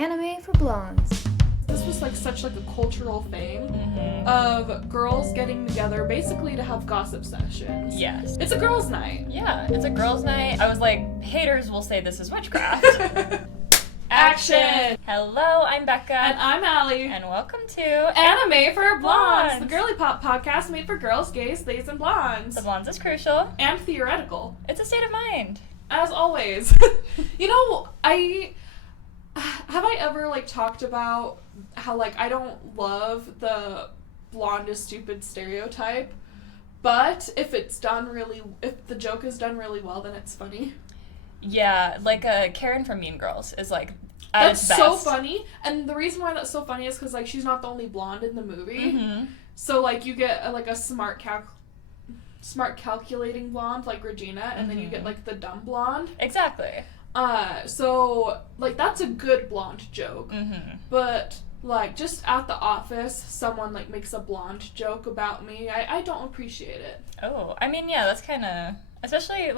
Anime for blondes. This was such a cultural thing of girls getting together basically to have gossip sessions. Yes. It's a girls' night. Yeah, it's a girls' night. I was like, haters will say this is witchcraft. Action! Hello, I'm Becca. And I'm Allie. And welcome to Anime for Blondes, the Blondes. girly pop podcast made for girls, gays, theys, and blondes. The blondes is crucial. And theoretical. It's a state of mind. As always. Have I ever talked about how I don't love the blonde is stupid stereotype, but if the joke is done really well, then it's funny. Yeah, Karen from Mean Girls is at That's its best. so funny, and the reason why that's so funny is because she's not the only blonde in the movie. Mm-hmm. So you get a smart calculating blonde like Regina, and then you get the dumb blonde. Exactly. So that's a good blonde joke. Mm-hmm. But just at the office, someone makes a blonde joke about me. I don't appreciate it. Oh, I mean, yeah, that's kind of, especially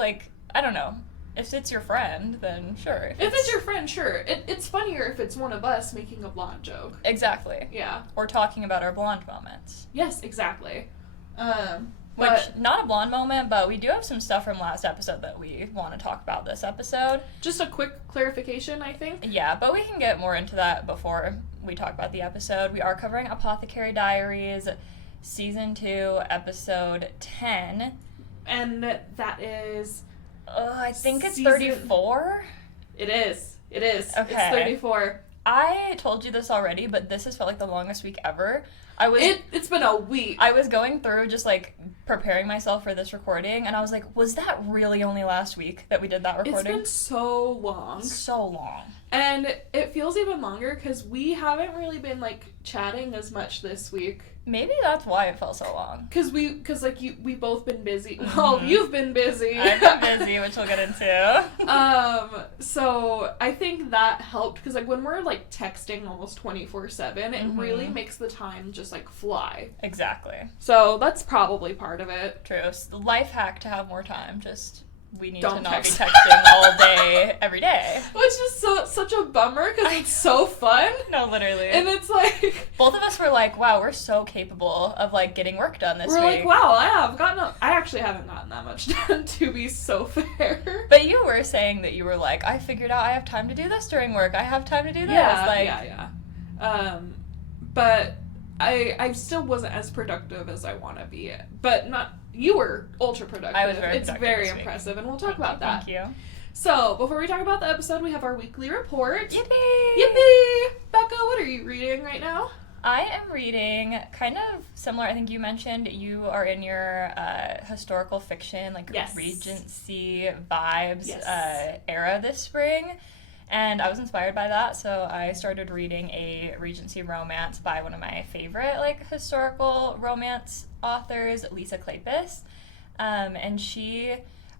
I don't know. If it's your friend, then sure. If it's your friend, sure. It's funnier if it's one of us making a blonde joke. Exactly. Yeah. Or talking about our blonde moments. Yes, exactly. Which, not a blonde moment, but we do have some stuff from last episode that we want to talk about this episode. Just a quick clarification, I think. Yeah, but we can get more into that before we talk about the episode. We are covering Apothecary Diaries, Season 2, Episode 10. And that is... I think it's 34? It is. Okay. It's 34. I told you this already, but this has felt like the longest week ever. It's been a week. I was going through just preparing myself for this recording, and I was like, was that really only last week that we did that recording? It's been so long. So long. And it feels even longer because we haven't really been chatting as much this week. Maybe that's why it felt so long. Because we both been busy. Mm-hmm. Well, you've been busy. I've been busy, which we'll get into. So I think that helped because when we're texting almost 24/7, it really makes the time just fly. Exactly. So that's probably part of it. True. Life hack to have more time. Just we need Don't to not text. be texting all day, every day. Which is such a bummer because it's so fun. No, literally. And it's both of us were wow, we're so capable of getting work done this week. We're wow, I actually haven't gotten that much done, to be so fair. But you were saying that you were I figured out I have time to do this during work. I have time to do this. Yeah. But I still wasn't as productive as I want to be. But you were ultra productive. I was very It's productive very this week. impressive, and we'll talk about that. Thank you. So, before we talk about the episode, we have our weekly report. Yippee! Yippee! Becca, what are you reading right now? I am reading kind of similar. I think you mentioned you are in your historical fiction, Yes. Regency vibes Yes. era this spring. And I was inspired by that, so I started reading a Regency romance by one of my favorite historical romance authors, Lisa Kleypas. And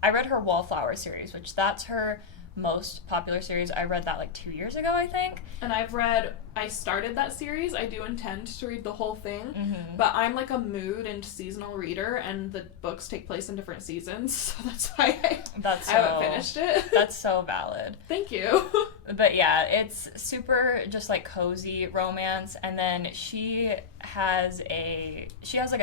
I read her Wallflower series, which that's her most popular series. I read that 2 years ago, I think. And I started that series. I do intend to read the whole thing, Mm-hmm. but I'm a mood and seasonal reader, and the books take place in different seasons, so that's why I haven't finished it. That's so valid. Thank you. But yeah, it's super just cozy romance, and then she has a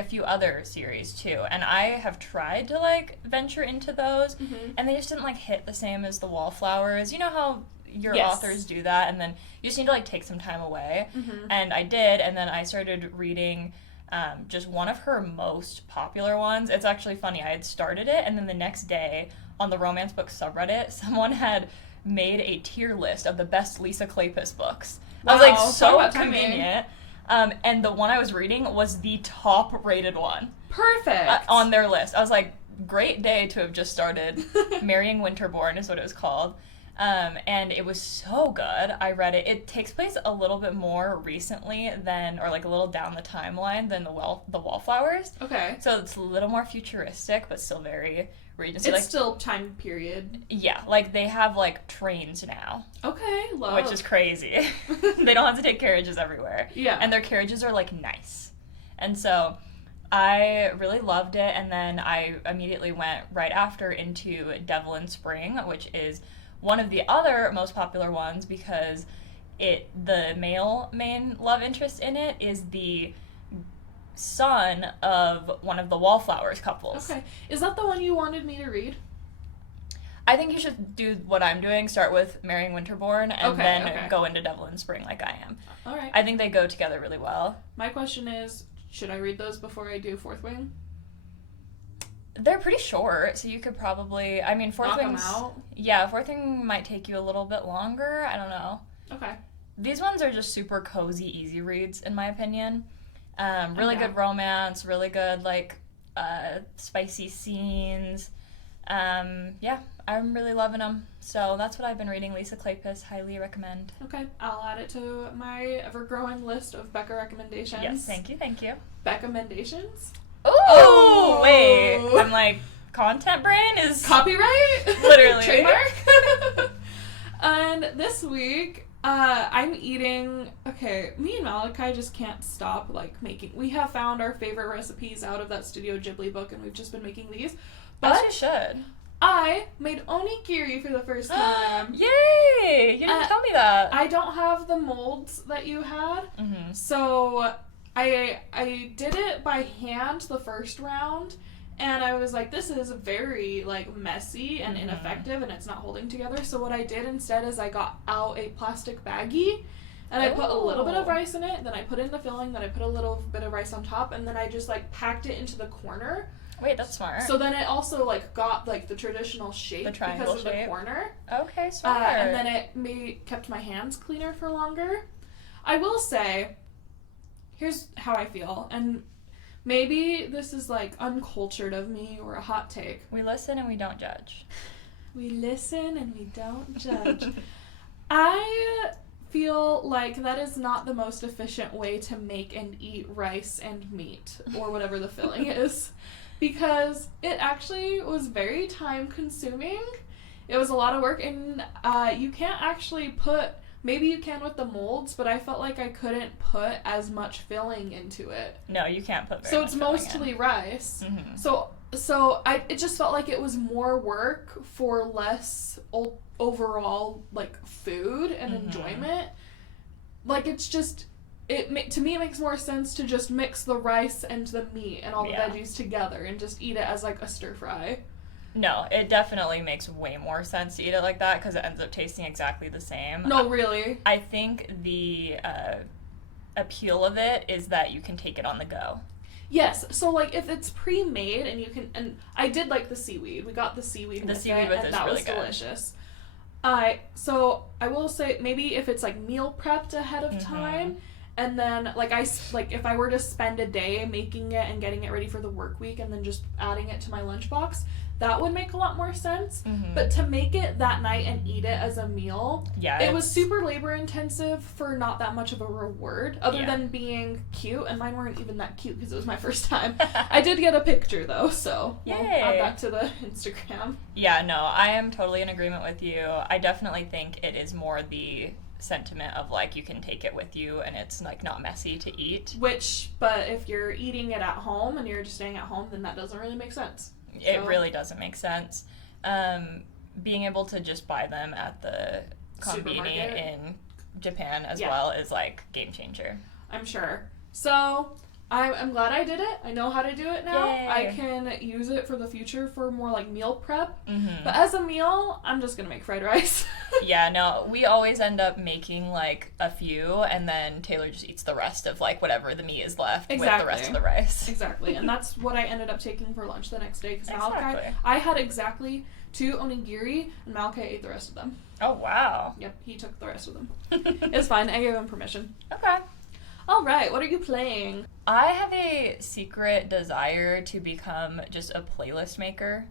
few other series too, and I have tried to venture into those, and they just didn't hit the same as the Wallflowers. You know how your Yes. authors do that, and then you just need to take some time away. And I did, and then I started reading just one of her most popular ones. It's actually funny. I had started it, and then the next day on the romance book subreddit, someone had made a tier list of the best Lisa Kleypas books. Wow, I was talk so about timing. convenient. And the one I was reading was the top rated one Perfect. on their list. I was great day to have just started. Marrying Winterborn is what it was called. And it was so good. I read it. It takes place a little bit more recently than, or a little down the timeline than the Wallflowers. Okay. So it's a little more futuristic, but still very Regency. It's still time period. Yeah, they have trains now. Okay, love. Which is crazy. They don't have to take carriages everywhere. Yeah. And their carriages are nice. And so I really loved it, and then I immediately went right after into Devil in Spring, which is one of the other most popular ones because the male main love interest in it is the son of one of the Wallflowers couples. Okay. Is that the one you wanted me to read? I think you should do what I'm doing, start with Marrying Winterborn, and then go into Devil in Spring like I am. All right. I think they go together really well. My question is, should I read those before I do Fourth Wing? They're pretty short, so you could probably, I mean, Fourth Wing's... out? Yeah, Fourth Wing might take you a little bit longer. I don't know. Okay. These ones are just super cozy, easy reads, in my opinion. Really good romance, really good, like, spicy scenes. Yeah, I'm really loving them. So that's what I've been reading. Lisa Kleypas, highly recommend. Okay, I'll add it to my ever-growing list of Becca recommendations. Yes, thank you. Becca mendations? Ooh, wait. I'm like, content brain is... Copyright? Literally. Trademark? And this week, I'm eating... Okay, me and Malachi just can't stop, like, making... We have found our favorite recipes out of that Studio Ghibli book, and we've just been making these. But as you should. I made onigiri for the first time. Yay! You didn't tell me that. I don't have the molds that you had, so I did it by hand the first round, and I was like, this is very, like, messy and ineffective, and it's not holding together. So what I did instead is I got out a plastic baggie, and I put a little bit of rice in it, then I put in the filling, then I put a little bit of rice on top, and then I just, like, packed it into the corner. Wait, that's smart. So then it also, like, got, like, the traditional shape the triangle because of shape. the corner. Okay, smart. And then it kept my hands cleaner for longer. I will say, here's how I feel, and maybe this is, like, uncultured of me or a hot take. We listen and we don't judge. We listen and we don't judge. I feel like that is not the most efficient way to make and eat rice and meat, or whatever the filling is. Because it actually was very time consuming. It was a lot of work, and you can't actually put, maybe you can with the molds, but I felt like I couldn't put as much filling into it. No, you can't put very so much it's mostly rice. Mm-hmm. So it just felt like it was more work for less overall, like, food and enjoyment. Like, it's just... to me, it makes more sense to just mix the rice and the meat and all the veggies together and just eat it as, like, a stir fry. No, it definitely makes way more sense to eat it like that because it ends up tasting exactly the same. No, really. I think the appeal of it is that you can take it on the go. Yes, so, like, if it's pre-made and you can... And I did like the seaweed. We got the seaweed with it, and that was delicious. So I will say, maybe if it's, like, meal prepped ahead of time... And then, like, if I were to spend a day making it and getting it ready for the work week and then just adding it to my lunchbox, that would make a lot more sense. But to make it that night and eat it as a meal, it was super labor intensive for not that much of a reward, other than being cute. And mine weren't even that cute because it was my first time. I did get a picture, though, so we'll add that to the Instagram. Yeah, no, I am totally in agreement with you. I definitely think it is more the... sentiment of, like, you can take it with you and it's, like, not messy to eat. But if you're eating it at home and you're just staying at home, then that doesn't really make sense. It really doesn't make sense. Being able to just buy them at the konbini in Japan as well is, like, game changer. I'm sure. So... I'm glad I did it. I know how to do it now. Yay. I can use it for the future for more, like, meal prep. But as a meal, I'm just gonna make fried rice. Yeah, no, we always end up making, like, a few, and then Taylor just eats the rest of, like, whatever the meat is left with the rest of the rice. Exactly, and that's what I ended up taking for lunch the next day, because Malachi, I had exactly 2 onigiri, and Malachi ate the rest of them. Oh, wow. Yep, he took the rest of them. It's fine, I gave him permission. Okay. All right, what are you playing? I have a secret desire to become just a playlist maker.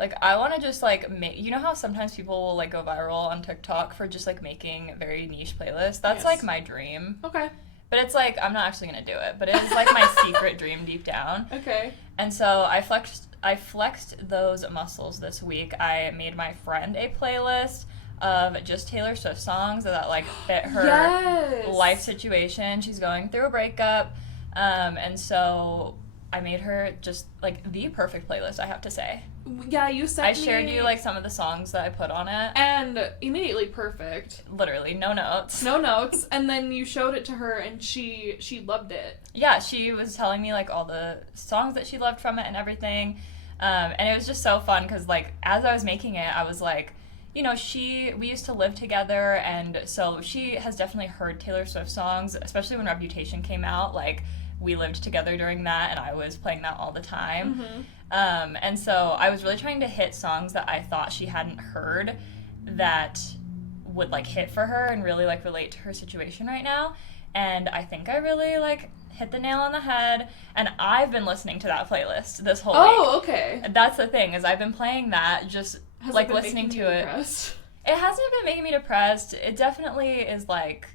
Like, I want to just, like, make... You know how sometimes people will, like, go viral on TikTok for just, like, making very niche playlists? That's, like, my dream. Okay. But it's, like, I'm not actually going to do it. But it is, like, my secret dream deep down. Okay. And so I flexed those muscles this week. I made my friend a playlist of just Taylor Swift songs that, like, fit her life situation. She's going through a breakup. And so I made her just, like, the perfect playlist, I have to say. Yeah, you sent I me... shared you, like, some of the songs that I put on it. And immediately perfect. Literally, no notes. No notes. And then you showed it to her, and she loved it. Yeah, she was telling me, like, all the songs that she loved from it and everything. And it was just so fun, because, like, as I was making it, I was like, you know, we used to live together, and so she has definitely heard Taylor Swift songs, especially when Reputation came out. Like, we lived together during that, and I was playing that all the time. Mm-hmm. And so I was really trying to hit songs that I thought she hadn't heard that would, like, hit for her and really, like, relate to her situation right now. And I think I really, like, hit the nail on the head. And I've been listening to that playlist this whole week. Oh, okay. That's the thing, is I've been playing that, just, Has like, it been listening making to you it. depressed? It hasn't been making me depressed. It definitely is, like,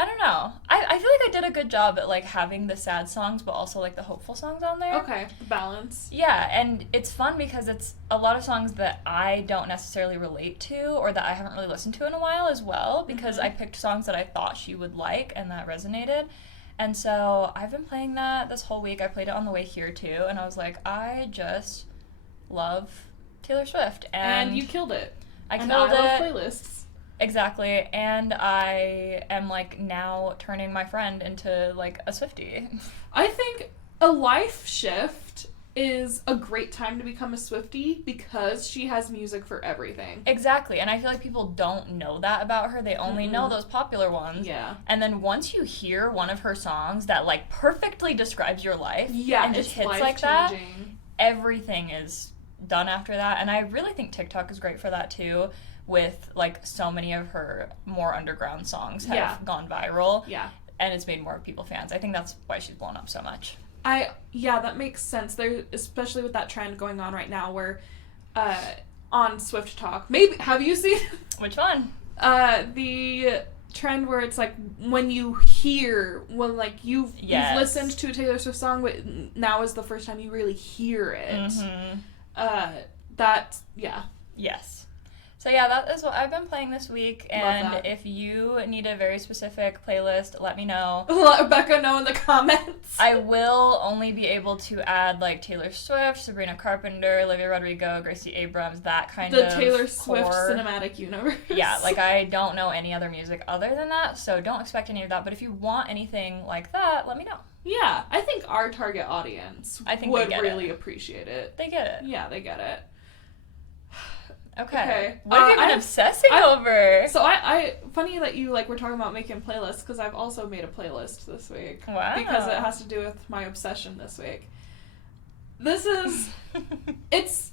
I don't know. I feel like I did a good job at, like, having the sad songs, but also, like, the hopeful songs on there. Okay, balance. Yeah, and it's fun because it's a lot of songs that I don't necessarily relate to or that I haven't really listened to in a while as well, because I picked songs that I thought she would like and that resonated. And so I've been playing that this whole week. I played it on the way here, too, and I was like, I just love Taylor Swift. And you killed it. I killed I love it. playlists. Exactly, and I am, like, now turning my friend into, like, a Swiftie. I think a life shift is a great time to become a Swiftie because she has music for everything. Exactly, and I feel like people don't know that about her. They only know those popular ones. Yeah. And then once you hear one of her songs that, like, perfectly describes your life and just hits like that, everything is done after that. And I really think TikTok is great for that, too, with, like, so many of her more underground songs have gone viral. Yeah. And it's made more people fans. I think that's why she's blown up so much. Yeah, that makes sense. There, especially with that trend going on right now where on Swift Talk. Maybe have you seen Which one? The trend where it's like when like you've listened to a Taylor Swift song, but now is the first time you really hear it. Yes. So yeah, that is what I've been playing this week, and that. if you need a very specific playlist, let me know. Let Becca know in the comments. I will only be able to add, like, Taylor Swift, Sabrina Carpenter, Olivia Rodrigo, Gracie Abrams, that kind of the Taylor Swift core. cinematic universe. Yeah, like, I don't know any other music other than that, so don't expect any of that, but if you want anything like that, let me know. Yeah, I think our target audience would really appreciate it. They get it. Yeah, they get it. Okay. What have you been obsessing over? So I funny that you, like, were talking about making playlists, because I've also made a playlist this week. Wow. Because it has to do with my obsession this week. This is, it's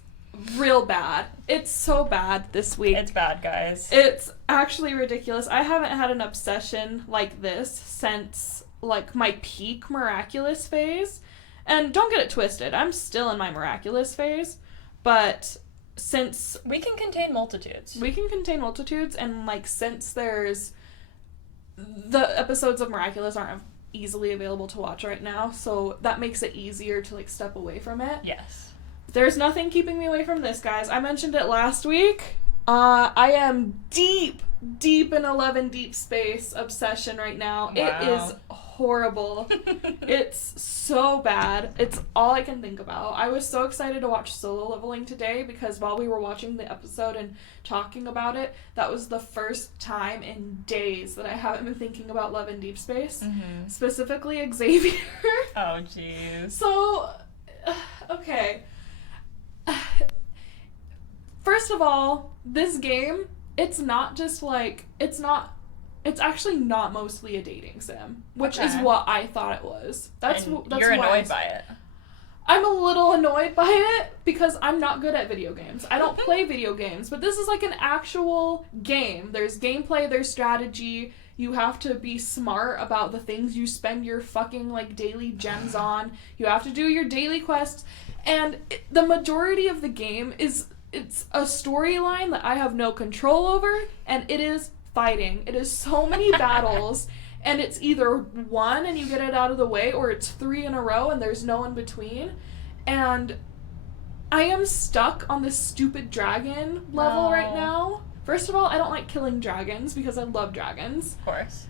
real bad. It's so bad this week. It's bad, guys. It's actually ridiculous. I haven't had an obsession like this since, like, my peak miraculous phase. And don't get it twisted, I'm still in my miraculous phase, but since we can contain multitudes, and, like, since there's the episodes of Miraculous aren't easily available to watch right now, so that makes it easier to, like, step away from it. Yes. There's nothing keeping me away from this, guys. I mentioned it last week. I am deep in 11 Deep Space obsession right now. Wow. It is horrible. It's so bad. It's all I can think about. I was so excited to watch Solo Leveling today because while we were watching the episode and talking about it, that was the first time in days that I haven't been thinking about Love in Deep Space. Mm-hmm. Specifically Xavier. Oh, jeez. So, okay. First of all, this game, it's not just, like, it's actually not mostly a dating sim, which is what I thought it was. That's you're annoyed by it. I'm a little annoyed by it because I'm not good at video games. I don't play video games, but this is, like, an actual game. There's gameplay, there's strategy. You have to be smart about the things you spend your fucking, like, daily gems on. You have to do your daily quests. And the majority of the game it's a storyline that I have no control over, and it is fighting. It is so many battles, and it's either one and you get it out of the way, or it's 3 in a row and there's no in between. And I am stuck on this stupid dragon level right now. First of all, I don't like killing dragons because I love dragons. Of course.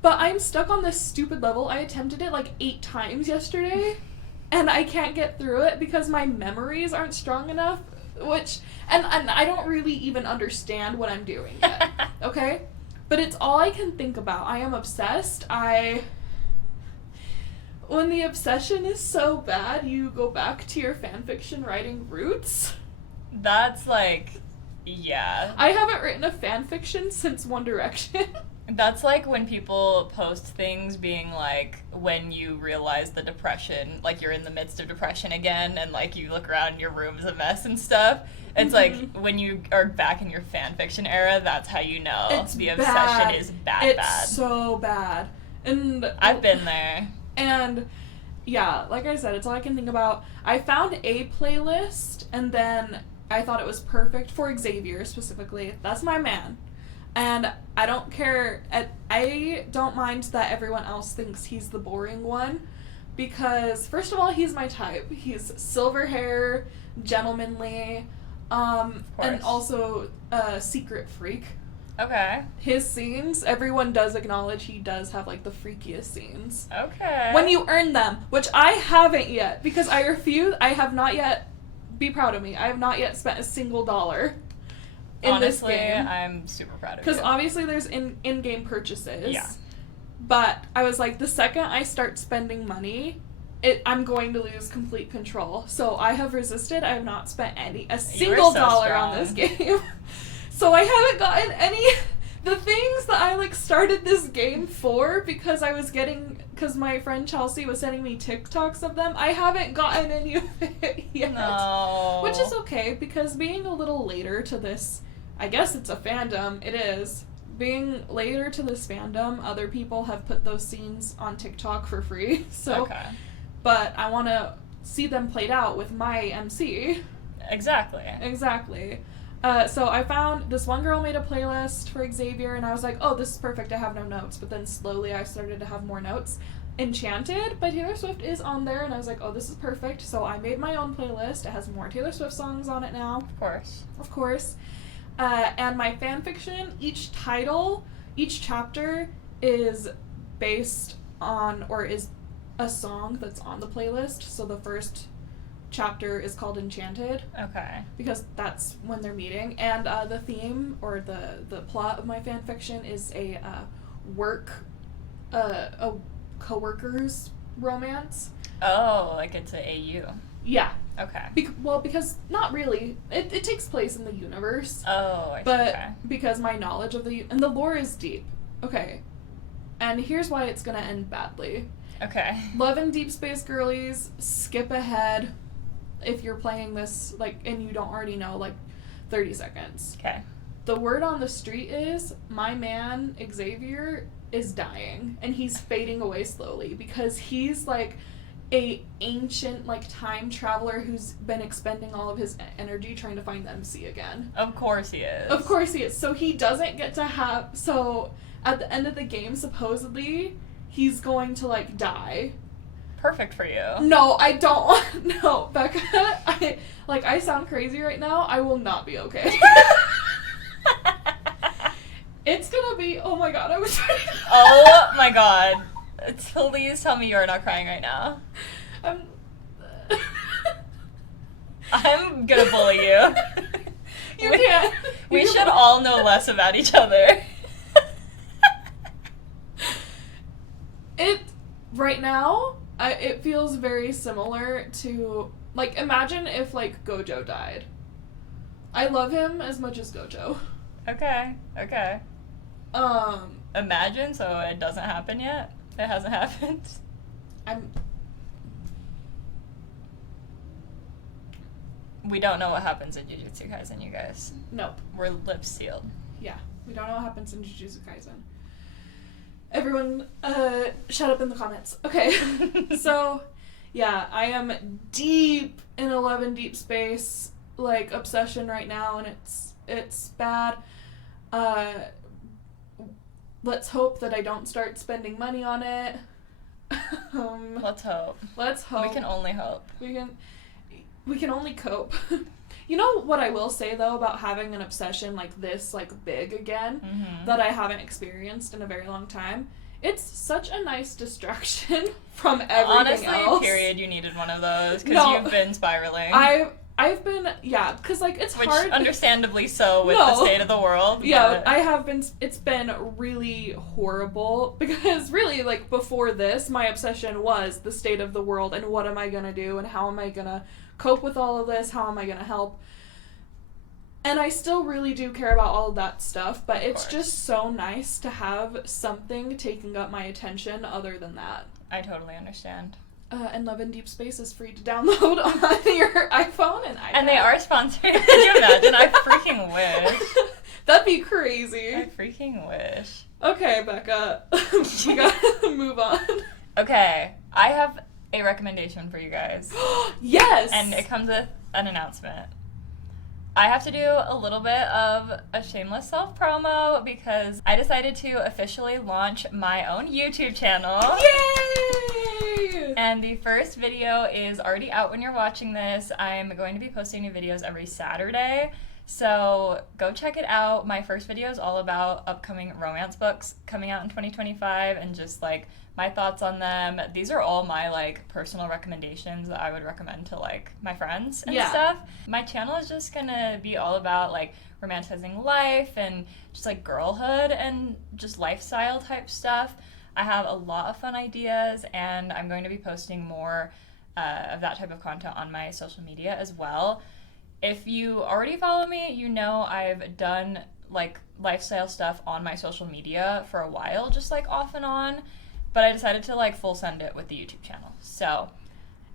But I'm stuck on this stupid level. I attempted it like 8 times yesterday, and I can't get through it because my memories aren't strong enough Which, and I don't really even understand what I'm doing yet, okay? But it's all I can think about. I am obsessed. When the obsession is so bad, you go back to your fanfiction writing roots. That's like, yeah. I haven't written a fanfiction since One Direction. That's like when people post things being like, when you realize the depression, like you're in the midst of depression again, and like you look around and your room's a mess and stuff. It's like when you are back in your fanfiction era, that's how you know the obsession is bad. It's so bad. And I've been there. And yeah, like I said, it's all I can think about. I found a playlist, and then I thought it was perfect for Xavier specifically. That's my man. And I don't care. I don't mind that everyone else thinks he's the boring one. Because, first of all, he's my type. He's silver hair, gentlemanly, and also a secret freak. Okay. His scenes, everyone does acknowledge he does have, like, the freakiest scenes. Okay. When you earn them, which I haven't yet, because I refuse, I have not yet, be proud of me, I have not yet spent a single dollar in Honestly, this game. I'm super proud of you. Because obviously there's in-game purchases. Yeah. But I was like, the second I start spending money, I'm going to lose complete control. So I have resisted, I have not spent a single dollar on this game. So I haven't gotten any, the things that I, like, started this game for because my friend Chelsea was sending me TikToks of them, I haven't gotten any of it yet. No. Which is okay, because being a little later to this, I guess it's a fandom, it is. Being later to this fandom, other people have put those scenes on TikTok for free, so. Okay. But I want to see them played out with my MC. Exactly. So I found this one girl made a playlist for Xavier, and I was like, oh, this is perfect, I have no notes. But then slowly I started to have more notes. Enchanted by Taylor Swift is on there, and I was like, oh, this is perfect. So I made my own playlist. It has more Taylor Swift songs on it now. Of course. And my fanfiction, each chapter is based on, or is a song that's on the playlist. So the first chapter is called Enchanted. Okay. Because that's when they're meeting. And the theme, or the plot of my fanfiction is a co-worker's romance. Oh, like it's a AU. Yeah. Okay. Because not really. It takes place in the universe. Oh, I see. But okay. Because my knowledge of and the lore is deep. Okay. And here's why it's gonna end badly. Okay. Love and Deep Space Girlies, skip ahead if you're playing this, like, and you don't already know, like, 30 seconds. Okay. The word on the street is my man, Xavier, is dying, and he's fading away slowly because he's, like, a ancient, like, time traveler who's been expending all of his energy trying to find the MC again. Of course he is. So he doesn't get to have, so at the end of the game, supposedly, he's going to, like, die. Perfect for you. No, I don't. No, Becca, I sound crazy right now. I will not be okay. It's gonna be, oh my god, I was ready. Oh my god. Please tell me you're not crying right now. I'm gonna bully you. You can't. We should all know less about each other. Right now, it feels very similar to, like, imagine if, like, Gojo died. I love him as much as Gojo. Okay. Imagine, so it doesn't happen yet? It hasn't happened? We don't know what happens in Jujutsu Kaisen, you guys. Nope. We're lips sealed. Yeah, we don't know what happens in Jujutsu Kaisen. Everyone, shut up in the comments. Okay, so, yeah, I am deep in 11 Deep Space, like, obsession right now, and it's bad. Let's hope that I don't start spending money on it. Let's hope. We can only hope. We can only cope. You know what I will say, though, about having an obsession like this, like, big again, that I haven't experienced in a very long time? It's such a nice distraction from everything else. Honestly, period, you needed one of those, because you've been spiraling. I've been, because, like, it's Which, hard. understandably so with the state of the world. Yeah, but... I have been, it's been really horrible, because really, like, before this, my obsession was the state of the world, and what am I gonna do, and how am I gonna cope with all of this, how am I gonna help, and I still really do care about all of that stuff, but it's just so nice to have something taking up my attention other than that. I totally understand. And Love in Deep Space is free to download on your iPhone and iPad. And they are sponsored. Could you imagine? I freaking wish. That'd be crazy. I freaking wish. Okay, Becca. We gotta move on. Okay, I have a recommendation for you guys. Yes! And it comes with an announcement. I have to do a little bit of a shameless self-promo because I decided to officially launch my own YouTube channel. Yay! And the first video is already out when you're watching this. I'm going to be posting new videos every Saturday. So go check it out. My first video is all about upcoming romance books coming out in 2025 and just like my thoughts on them. These are all my like personal recommendations that I would recommend to like my friends and stuff. My channel is just gonna be all about like romanticizing life and just like girlhood and just lifestyle type stuff. I have a lot of fun ideas and I'm going to be posting more of that type of content on my social media as well. If you already follow me, you know I've done like lifestyle stuff on my social media for a while, just like off and on, but I decided to like full send it with the YouTube channel. So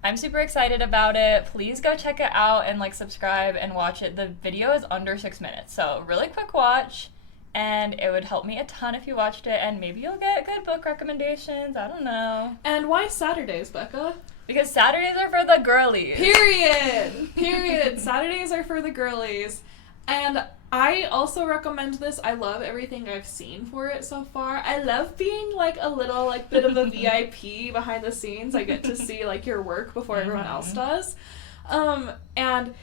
I'm super excited about it. Please go check it out and like subscribe and watch it. The video is under 6 minutes, so really quick watch, and it would help me a ton if you watched it, and maybe you'll get good book recommendations. I don't know. And why Saturdays, Becca? Because Saturdays are for the girlies. Period. Saturdays are for the girlies. And I also recommend this. I love everything I've seen for it so far. I love being like a little like bit of a VIP behind the scenes. I get to see like your work before everyone else does. And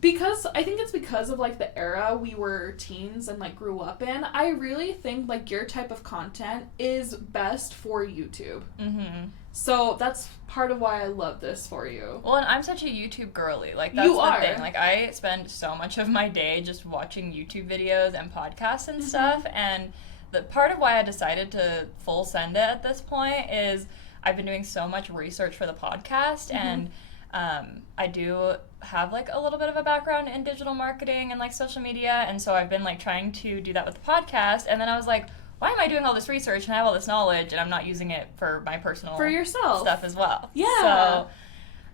because I think it's because of like the era we were teens and like grew up in, I really think like your type of content is best for YouTube. So that's part of why I love this for you. Well, and I'm such a YouTube girly. Like, that's the thing. Like, I spend so much of my day just watching YouTube videos and podcasts and stuff. And the part of why I decided to full send it at this point is I've been doing so much research for the podcast. And I do have, like, a little bit of a background in digital marketing and, like, social media. And so I've been, like, trying to do that with the podcast. And then I was like, why am I doing all this research and I have all this knowledge and I'm not using it for my personal stuff as well? Yeah. So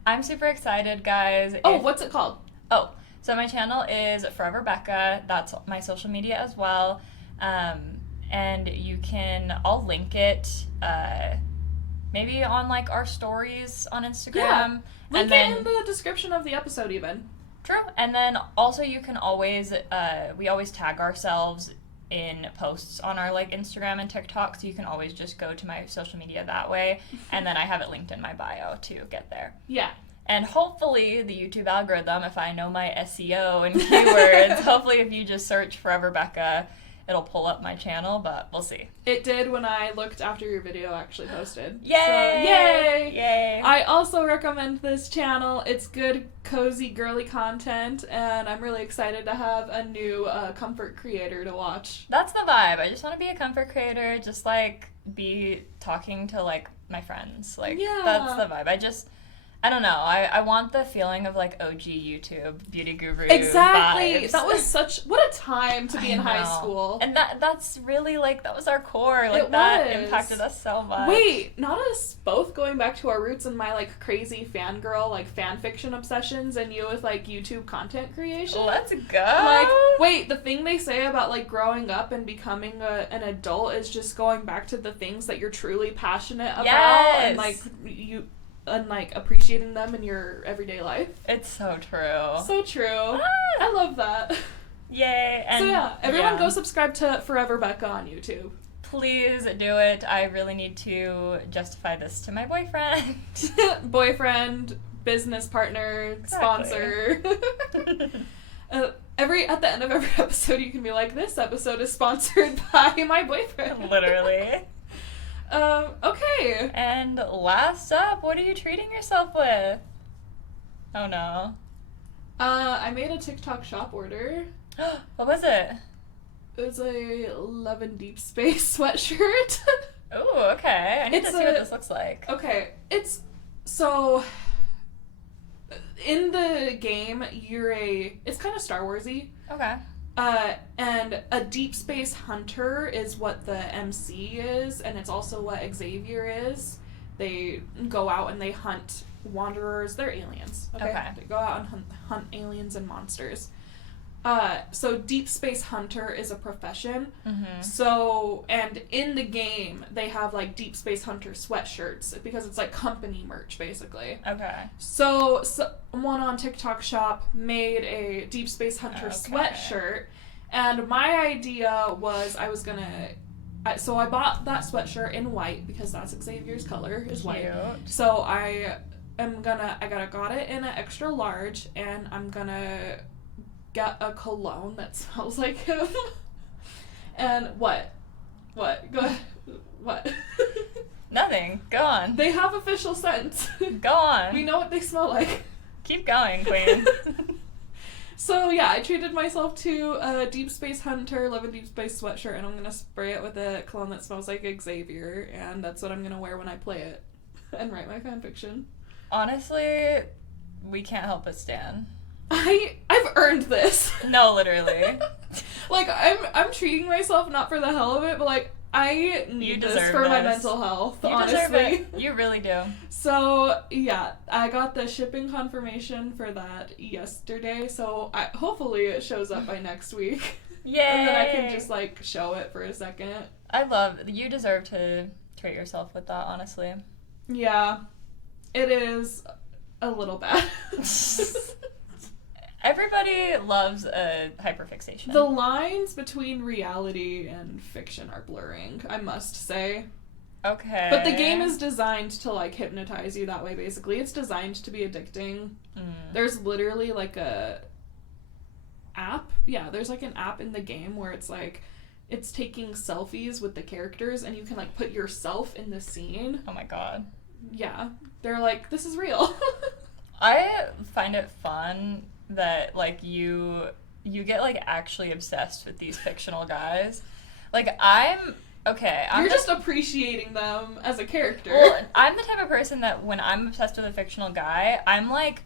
I'm super excited, guys. What's it called? So my channel is Foreverbecca. That's my social media as well. And I'll link it maybe on like our stories on Instagram. Yeah. Link it in the description of the episode even. True. And then also you can always, we always tag ourselves in posts on our like Instagram and TikTok, so you can always just go to my social media that way, and then I have it linked in my bio to get there. Yeah. And hopefully the YouTube algorithm, if I know my SEO and keywords, hopefully if you just search Foreverbecca, it'll pull up my channel, but we'll see. It did when I looked after your video actually posted. Yay! So, Yay! I also recommend this channel. It's good, cozy, girly content, and I'm really excited to have a new comfort creator to watch. That's the vibe. I just want to be a comfort creator, just like be talking to like my friends. Like, that's the vibe. I don't know. I want the feeling of like OG YouTube beauty guru Exactly. vibes. That was what a time to be in high school. And that's really like that was our core. Like that impacted us so much. Wait, not us both going back to our roots and my like crazy fangirl like fan fiction obsessions, and you with like YouTube content creation. Let's go. Like, wait, the thing they say about like growing up and becoming an adult is just going back to the things that you're truly passionate about and like appreciating them in your everyday life. It's so true. So true. I love that. Yay. And so everyone go subscribe to Foreverbecca on YouTube. Please do it. I really need to justify this to my boyfriend. Boyfriend, business partner, sponsor. At the end of every episode you can be like, this episode is sponsored by my boyfriend. Literally. Okay. And last up, what are you treating yourself with? Oh no. I made a TikTok shop order. What was it? It was a Love and Deep Space sweatshirt. Ooh, okay. I need It's to see what this looks like. Okay, it's so in the game it's kind of Star Warsy. Okay. And a deep space hunter is what the MC is, and it's also what Xavier is. They go out and they hunt wanderers. They're aliens. Okay. They go out and hunt aliens and monsters. So deep space hunter is a profession. Mm-hmm. So, and in the game, they have like deep space hunter sweatshirts because it's like company merch basically. Okay. So someone on TikTok Shop made a deep space hunter sweatshirt, and my idea was I bought that sweatshirt in white because that's Xavier's color is white. Cute. So I got it in an extra large, and I'm gonna get a cologne that smells like him. And what? Go ahead. What? Nothing. Go on. They have official scents. Go on. We know what they smell like. Keep going, queen. So yeah, I treated myself to a Deep Space Hunter Love and Deep Space sweatshirt, and I'm gonna spray it with a cologne that smells like Xavier, and that's what I'm gonna wear when I play it and write my fanfiction. Honestly, we can't help but stan. I've earned this. No, literally. Like I'm treating myself not for the hell of it, but like I need this for my mental health. You honestly, deserve it. You really do. So yeah, I got the shipping confirmation for that yesterday. So hopefully it shows up by next week. Yay! And then I can just like show it for a second. You deserve to treat yourself with that, honestly. Yeah, it is a little bad. Everybody loves a hyperfixation. The lines between reality and fiction are blurring, I must say. Okay. But the game is designed to like hypnotize you that way, basically. It's designed to be addicting. There's literally like a app. Yeah, there's like an app in the game where it's like it's taking selfies with the characters, and you can like put yourself in the scene. Oh my god. Yeah. They're like, this is real. I find it fun that like you get like actually obsessed with these fictional guys. Like you're just appreciating them as a character. Well, I'm the type of person that when I'm obsessed with a fictional guy, I'm like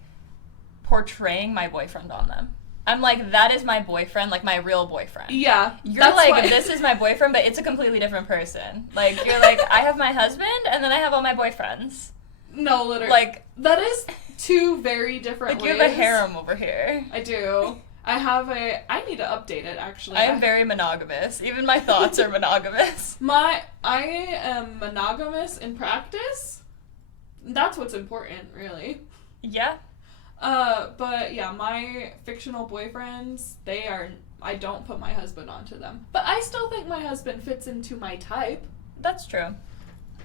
portraying my boyfriend on them. I'm like, that is my boyfriend, like my real boyfriend. Yeah. You're like, this is my boyfriend, but it's a completely different person. Like, you're like, I have my husband, and then I have all my boyfriends. No, literally. Like, that is two very different ways. You have a harem over here. I do. I need to update it, actually. I am very monogamous. Even my thoughts are monogamous. I am monogamous in practice. That's what's important, really. Yeah. But yeah, my fictional boyfriends, I don't put my husband onto them. But I still think my husband fits into my type. That's true.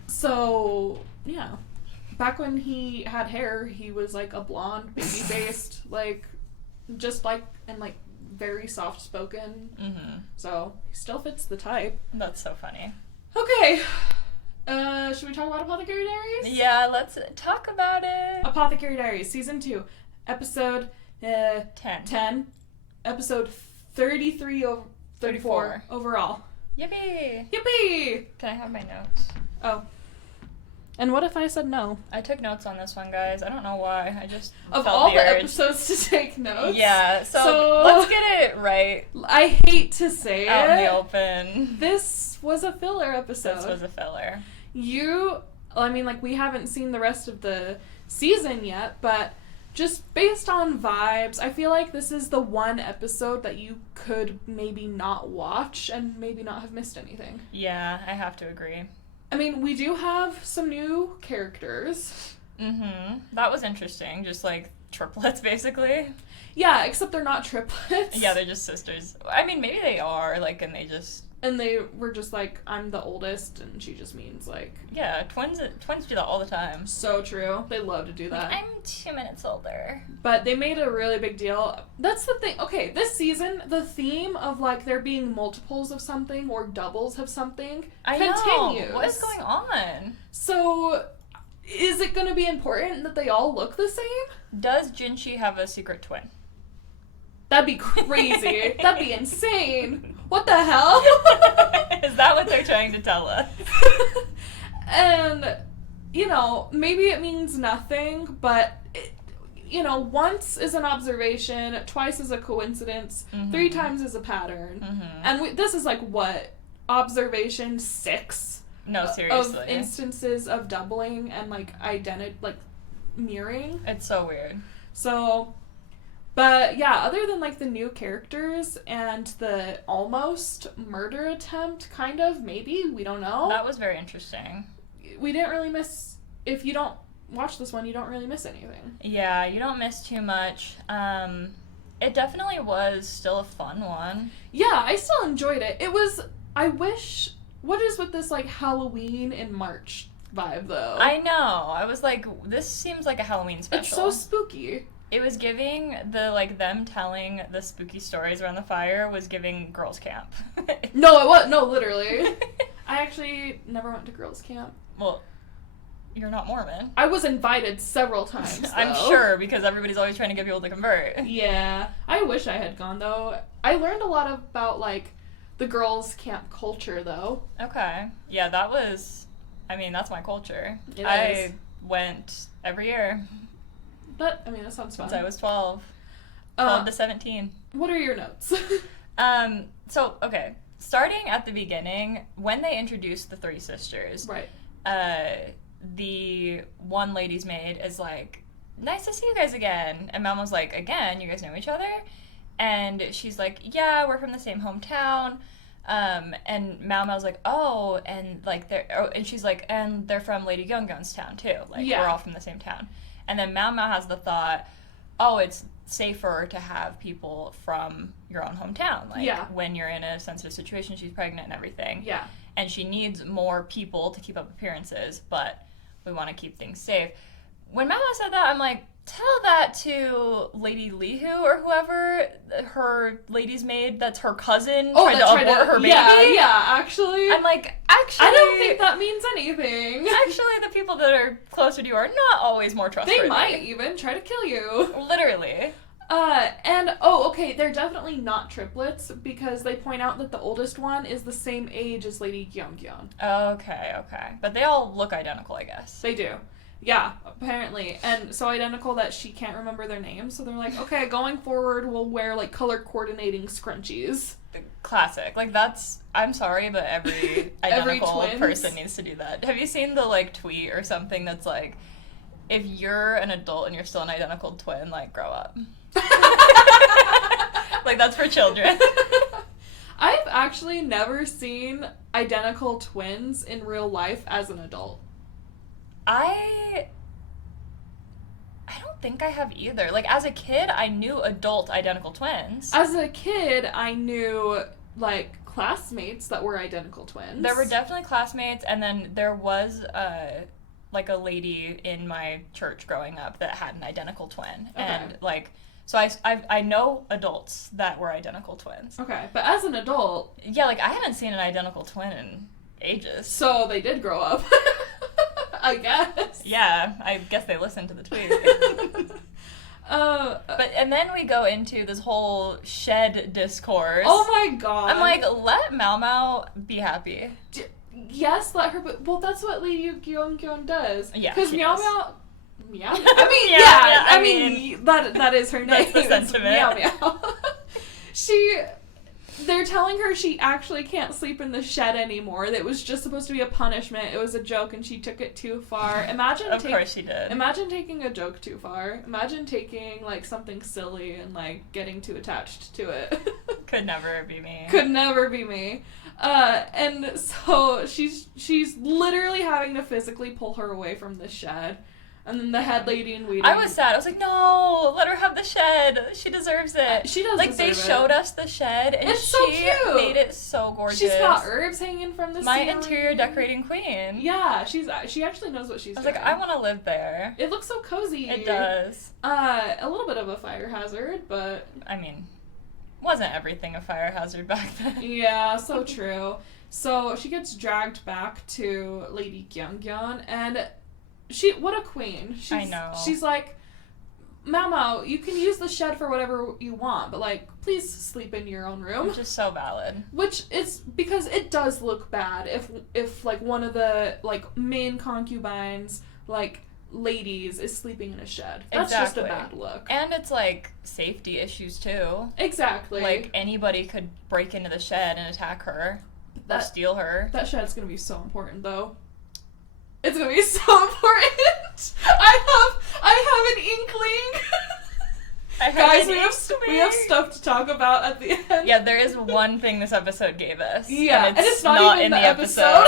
So, yeah. Back when he had hair, he was like a blonde, baby-faced, like, just like, and like, very soft-spoken. Mm-hmm. So, he still fits the type. That's so funny. Okay. Should we talk about Apothecary Diaries? Yeah, let's talk about it. Apothecary Diaries, Season 2, Episode 10. Episode 34 overall. Yippee! Yippee! Can I have my notes? Oh. And what if I said no? I took notes on this one, guys. I don't know why. I just Of felt all the the urge. episodes to take notes? Yeah, so let's get it right. I hate to say out it. in the open. This was a filler episode. This was a filler. We haven't seen the rest of the season yet, but just based on vibes, I feel like this is the one episode that you could maybe not watch and maybe not have missed anything. Yeah, I have to agree. I mean, we do have some new characters. Mm-hmm. That was interesting. Just like triplets, basically. Yeah, except they're not triplets. Yeah, they're just sisters. I mean, maybe they are, like, and they were just like, I'm the oldest, and she just means like... Yeah, twins do that all the time. So true. They love to do that. Like, I'm 2 minutes older. But they made a really big deal. That's the thing. Okay, this season, the theme of, like, there being multiples of something or doubles of something continues. What is going on? So, is it going to be important that they all look the same? Does Jinshi have a secret twin? That'd be crazy. That'd be insane. What the hell? Is that what they're trying to tell us? And, you know, maybe it means nothing, but, you know, once is an observation, twice is a coincidence, 3 times is a pattern. And this is like, what, observation 6? No, seriously. Of instances of doubling and, like, mirroring. It's so weird. So, but yeah, other than, like, the new characters and the almost murder attempt, kind of, maybe, we don't know. That was very interesting. We didn't really miss, if you don't watch this one, you don't really miss anything. Yeah, you don't miss too much. It definitely was still a fun one. Yeah, I still enjoyed it. It was, I wish, what is with this, like, Halloween in March vibe, though? I know. I was like, this seemes like a Halloween special. It's so spooky. It was giving them telling the spooky stories around the fire was giving girls' camp. No, literally. I actually never went to girls' camp. Well, you're not Mormon. I was invited several times, though. I'm sure, because everybody's always trying to get people to convert. Yeah. I wish I had gone, though. I learned a lot about, like, the girls' camp culture, though. Okay. Yeah, that's my culture. I went every year. That sounds fun. Since I was 12. 12 to 17. What are your notes? So, okay. Starting at the beginning, when they introduced the 3 sisters, right. The one lady's maid is like, nice to see you guys again. And Maomao's like, again? You guys know each other? And she's like, yeah, we're from the same hometown. And Maomao's like, oh, and like and she's like, and they're from Lady Gyongyon's town too. Like, we're all from the same town. And then Maomao has the thought, oh, it's safer to have people from your own hometown. Like, when you're in a sensitive situation, she's pregnant and everything. Yeah. And she needs more people to keep up appearances, but we want to keep things safe. When Maomao said that, I'm like, tell that to Lady Lihu or whoever, her lady's maid that's her cousin trying to abort her baby. Yeah, actually. I'm like, actually... I don't think that means anything. Actually, the people that are closer to you are not always more trustworthy. They might even try to kill you. Literally. Okay, they're definitely not triplets because they point out that the oldest one is the same age as Lady Gyeonggyeon. Okay. But they all look identical, I guess. They do. Yeah, apparently. And so identical that she can't remember their names. So they're like, okay, going forward, we'll wear, like, color coordinating scrunchies. Classic. Like, I'm sorry, but every identical person needs to do that. Have you seen the, like, tweet or something that's like, if you're an adult and you're still an identical twin, like, grow up. Like, that's for children. I've actually never seen identical twins in real life as an adult. I don't think I have either. Like, as a kid, I knew adult identical twins. As a kid, I knew, like, classmates that were identical twins. There were definitely classmates, and then there was, like, a lady in my church growing up that had an identical twin. Okay. And, like... So I know adults that were identical twins. Okay, but as an adult... Yeah, like, I haven't seen an identical twin in ages. So they did grow up. I guess. Yeah, I guess they listened to the tweet. And then we go into this whole shed discourse. Oh my god. I'm like, let Maomao be happy. Yes, let her, but, well, that's what Lady Gyeonggyeon does. Yeah, because Maomao... Meow. I mean, that is her name. That's the sentiment. Meow. They're telling her she actually can't sleep in the shed anymore. That was just supposed to be a punishment. It was a joke, and she took it too far. Of course she did. Imagine taking a joke too far. Imagine taking, like, something silly and, like, getting too attached to it. Could never be me. Could never be me. And so she's literally having to physically pull her away from the shed. And then the head lady in waiting. I was sad. I was like, no, let her have the shed. She deserves it. She does. Like, they showed us the shed, and it's so cute. Made it so gorgeous. She's got herbs hanging from the ceiling. My interior decorating queen. Yeah, she actually knows what she's doing. I was like, I want to live there. It looks so cozy. It does. A little bit of a fire hazard, but... I mean, wasn't everything a fire hazard back then? Yeah, so true. So she gets dragged back to Lady Gyeonggyeon, and... what a queen. I know. She's like, Maomao, you can use the shed for whatever you want, but, like, please sleep in your own room. Which is so valid. Which is because it does look bad if like, one of the, like, main concubines, like, ladies is sleeping in a shed. That's just a bad look. And it's, like, safety issues, too. Exactly. Like, anybody could break into the shed and attack her. Or steal her. That shed's gonna be so important, though. It's gonna be so important. I have an inkling. Guys, we have stuff to talk about at the end. Yeah, there is one thing this episode gave us. Yeah, and it's not even in the episode.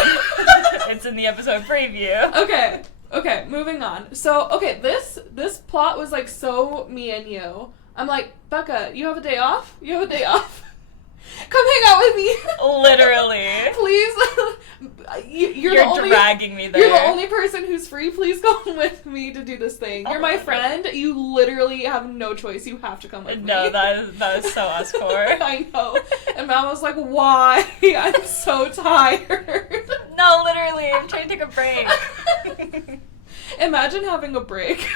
It's in the episode preview. Okay, moving on. So, okay, this plot was, like, so me and you. I'm like, Becca, you have a day off? You have a day off? Come hang out with me. Literally. Please. You're dragging me there. You're the only person who's free. Please come with me to do this thing. You're my friend. You literally have no choice. You have to come with me. No, that is so us core. I know. And Mom was like, why? I'm so tired. No, literally. I'm trying to take a break. Imagine having a break.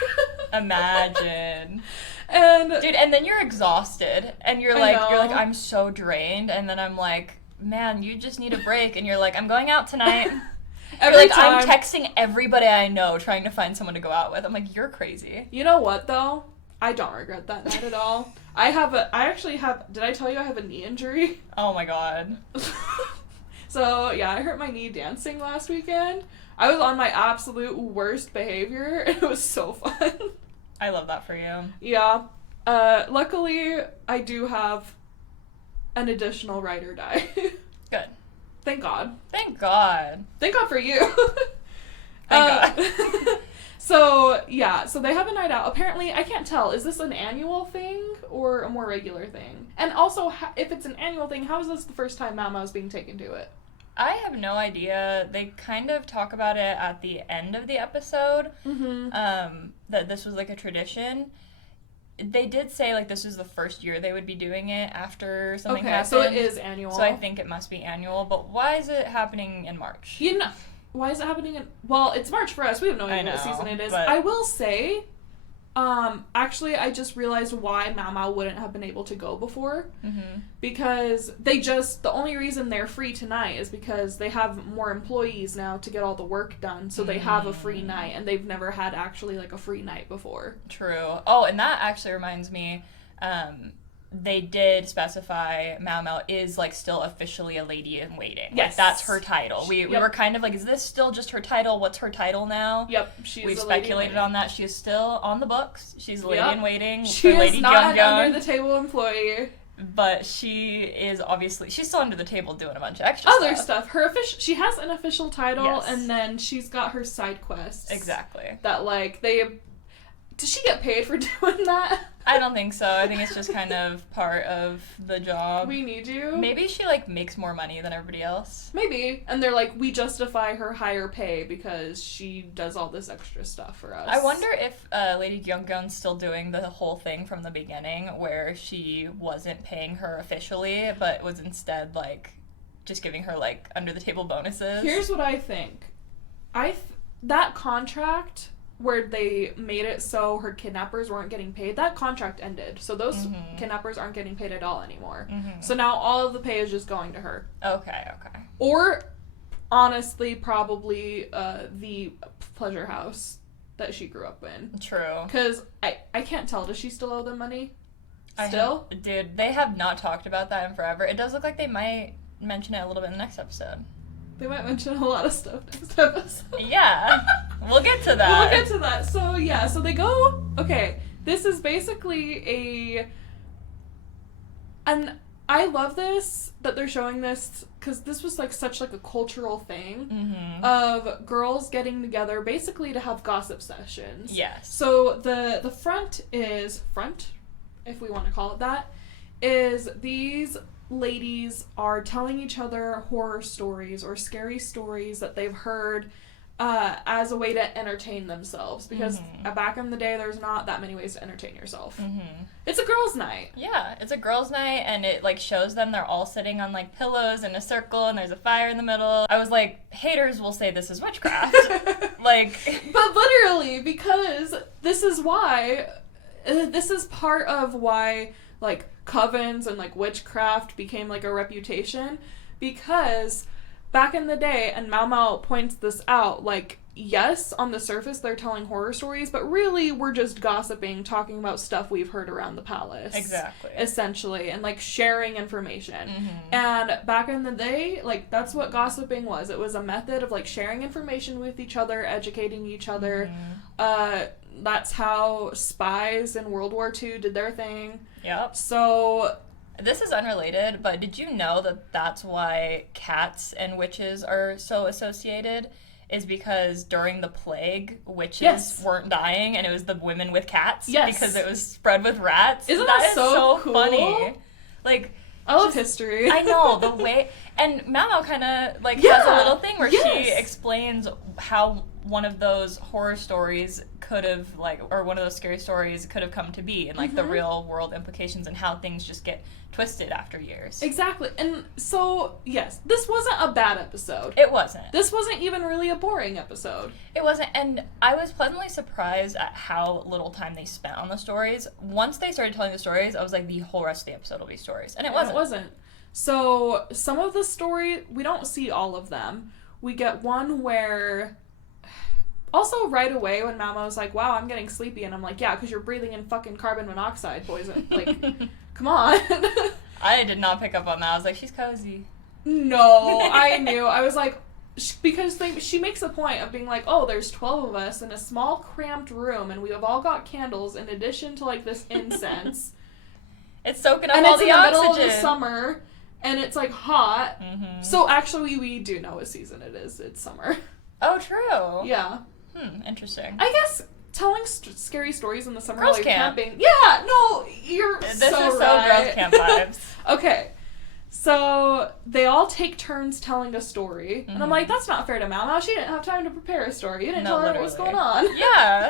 Imagine. And dude, and then you're exhausted, and you're like, I'm so drained, and then I'm like, man, you just need a break, and you're like, I'm going out tonight. I'm texting everybody I know trying to find someone to go out with. I'm like, you're crazy. You know what though? I don't regret that night at all. I actually have. Did I tell you I have a knee injury? Oh my god. So yeah, I hurt my knee dancing last weekend. I was on my absolute worst behavior, and it was so fun. I love that for you. Yeah. Luckily, I do have an additional ride or die. Good. Thank God. Thank God. Thank God for you. Thank God. So, yeah. So they have a night out. Apparently, I can't tell. Is this an annual thing or a more regular thing? And also, if it's an annual thing, how is this the first time Maomao's being taken to it? I have no idea. They kind of talk about it at the end of the episode, that this was, like, a tradition. They did say, like, this was the first year they would be doing it after something happened. So it is annual. So I think it must be annual, but why is it happening in March? You know, why is it happening in... Well, it's March for us. We have no idea what season it is. But... I will say... actually, I just realized why Maomao wouldn't have been able to go before. Mm-hmm. Because the only reason they're free tonight is because they have more employees now to get all the work done, so they have a free night, and they've never had actually, like, a free night before. True. Oh, and that actually reminds me, they did specify Maomao is, like, still officially a lady in waiting. Yes. Like, that's her title. We were kind of like, is this still just her title? What's her title now? Yep. We've speculated on that. She is still on the books. She's a lady in waiting. She is not an under-the-table employee. But she is obviously... She's still under the table doing a bunch of extra stuff. She has an official title, and then she's got her side quests. Exactly. That, like, Does she get paid for doing that? I don't think so. I think it's just kind of part of the job. We need you. Maybe she, like, makes more money than everybody else. Maybe. And they're like, we justify her higher pay because she does all this extra stuff for us. I wonder if Lady Gyeonggun's still doing the whole thing from the beginning where she wasn't paying her officially, but was instead, like, just giving her, like, under-the-table bonuses. Here's what I think. That contract... where they made it so her kidnappers weren't getting paid, that contract ended. So those kidnappers aren't getting paid at all anymore. Mm-hmm. So now all of the pay is just going to her. Okay. Or, honestly, probably the pleasure house that she grew up in. True. Because I can't tell. Does she still owe them money? Dude, they have not talked about that in forever. It does look like they might mention it a little bit in the next episode. They might mention a lot of stuff next episode. Yeah. We'll get to that. So, yeah. So they go... Okay. This is basically and I love this, that they're showing this, because this was, like, such, like, a cultural thing of girls getting together basically to have gossip sessions. Yes. So the front, if we want to call it that, is these... ladies are telling each other horror stories or scary stories that they've heard as a way to entertain themselves, because back in the day there's not that many ways to entertain yourself. It's a girls' night. Yeah, it's a girls' night, and it like shows them they're all sitting on like pillows in a circle, and there's a fire in the middle. I was like, haters will say this is witchcraft. Like, but literally, because this is part of why like covens and like witchcraft became like a reputation, because back in the day, and Maomao points this out, like, yes, on the surface they're telling horror stories, but really we're just gossiping, talking about stuff we've heard around the palace. Exactly. Essentially, and like sharing information. And back in the day, like, that's what gossiping was. It was a method of like sharing information with each other, educating each other. That's how spies in World War II did their thing. Yep. So this is unrelated, but did you know that that's why cats and witches are so associated? Is because during the plague, witches weren't dying, and it was the women with cats. Because it was spread with rats. Isn't that so cool? Funny? Like, I love history. I know, the way... And Maomao kind of, like, has a little thing where she explains how one of those horror stories could have, like, or one of those scary stories could have come to be, and, like, the real world implications and how things just get twisted after years. Exactly. And so, yes, this wasn't a bad episode. It wasn't. This wasn't even really a boring episode. It wasn't, and I was pleasantly surprised at how little time they spent on the stories. Once they started telling the stories, I was like, the whole rest of the episode will be stories. And it wasn't. It wasn't. So, some of the story, we don't see all of them. We get one where... Also, right away, when Maomao's like, wow, I'm getting sleepy, and I'm like, yeah, because you're breathing in fucking carbon monoxide poison. Like, come on. I did not pick up on that. I was like, she's cozy. No, I knew. I was like, because she makes a point of being like, oh, there's 12 of us in a small, cramped room, and we have all got candles in addition to, like, this incense. It's soaking up all the oxygen. And it's in the middle of the summer, and it's, like, hot. So, actually, we do know what season it is. It's summer. Oh, true. Yeah. Interesting. I guess telling scary stories in the summer girls while you're camp. camping. Yeah, no, you're this so is right. so girls camp vibes. Okay, so they all take turns telling a story, and I'm like, that's not fair to Maomao. She didn't have time to prepare a story. You didn't tell her what was going on. Yeah,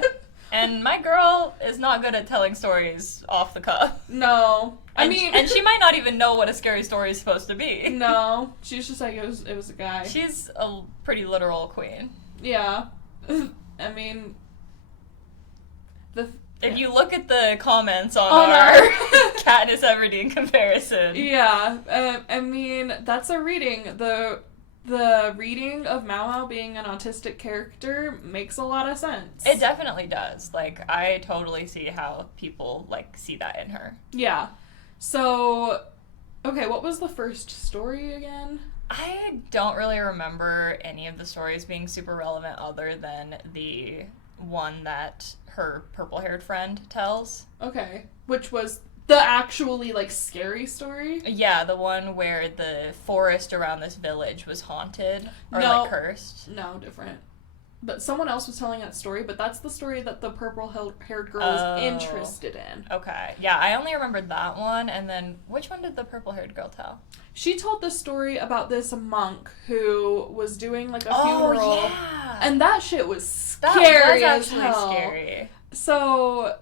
and my girl is not good at telling stories off the cuff. No, I mean, and she might not even know what a scary story is supposed to be. No, she's just like, it was a guy. She's a pretty literal queen. Yeah. I mean, if you look at the comments on our Katniss Everdeen comparison. Yeah, I mean, that's a reading. The reading of Maomao being an autistic character makes a lot of sense. It definitely does. Like, I totally see how people, like, see that in her. Yeah. So, okay, what was the first story again? I don't really remember any of the stories being super relevant other than the one that her purple-haired friend tells. Okay. Which was the actually, like, scary story? Yeah, the one where the forest around this village was haunted or, like, cursed. No, different. But someone else was telling that story, but that's the story that the purple-haired girl is interested in. Okay. Yeah, I only remembered that one, and then which one did the purple-haired girl tell? She told the story about this monk who was doing, like, a funeral. Yeah. And that shit was scary as hell. That was actually scary. So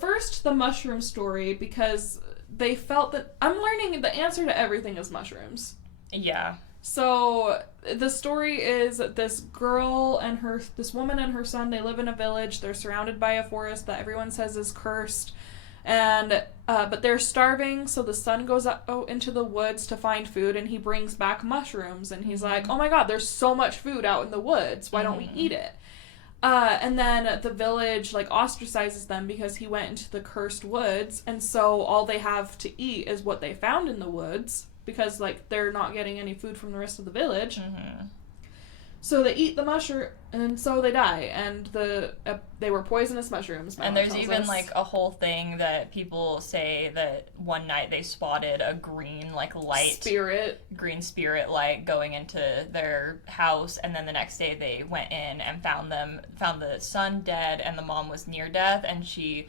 first, the mushroom story, because they felt that... I'm learning the answer to everything is mushrooms. Yeah. So, the story is this girl and this woman and her son, they live in a village, they're surrounded by a forest that everyone says is cursed, and, but they're starving, so the son goes out into the woods to find food, and he brings back mushrooms, and he's like, oh my god, there's so much food out in the woods, why don't we eat it? And then the village, like, ostracizes them because he went into the cursed woods, and so all they have to eat is what they found in the woods, because, like, they're not getting any food from the rest of the village. So they eat the mushroom, and so they die, and they were poisonous mushrooms. And there's even, like, a whole thing that people say that one night they spotted a green, like, light. Green spirit light going into their house, and then the next day they went in and found the son dead, and the mom was near death, and she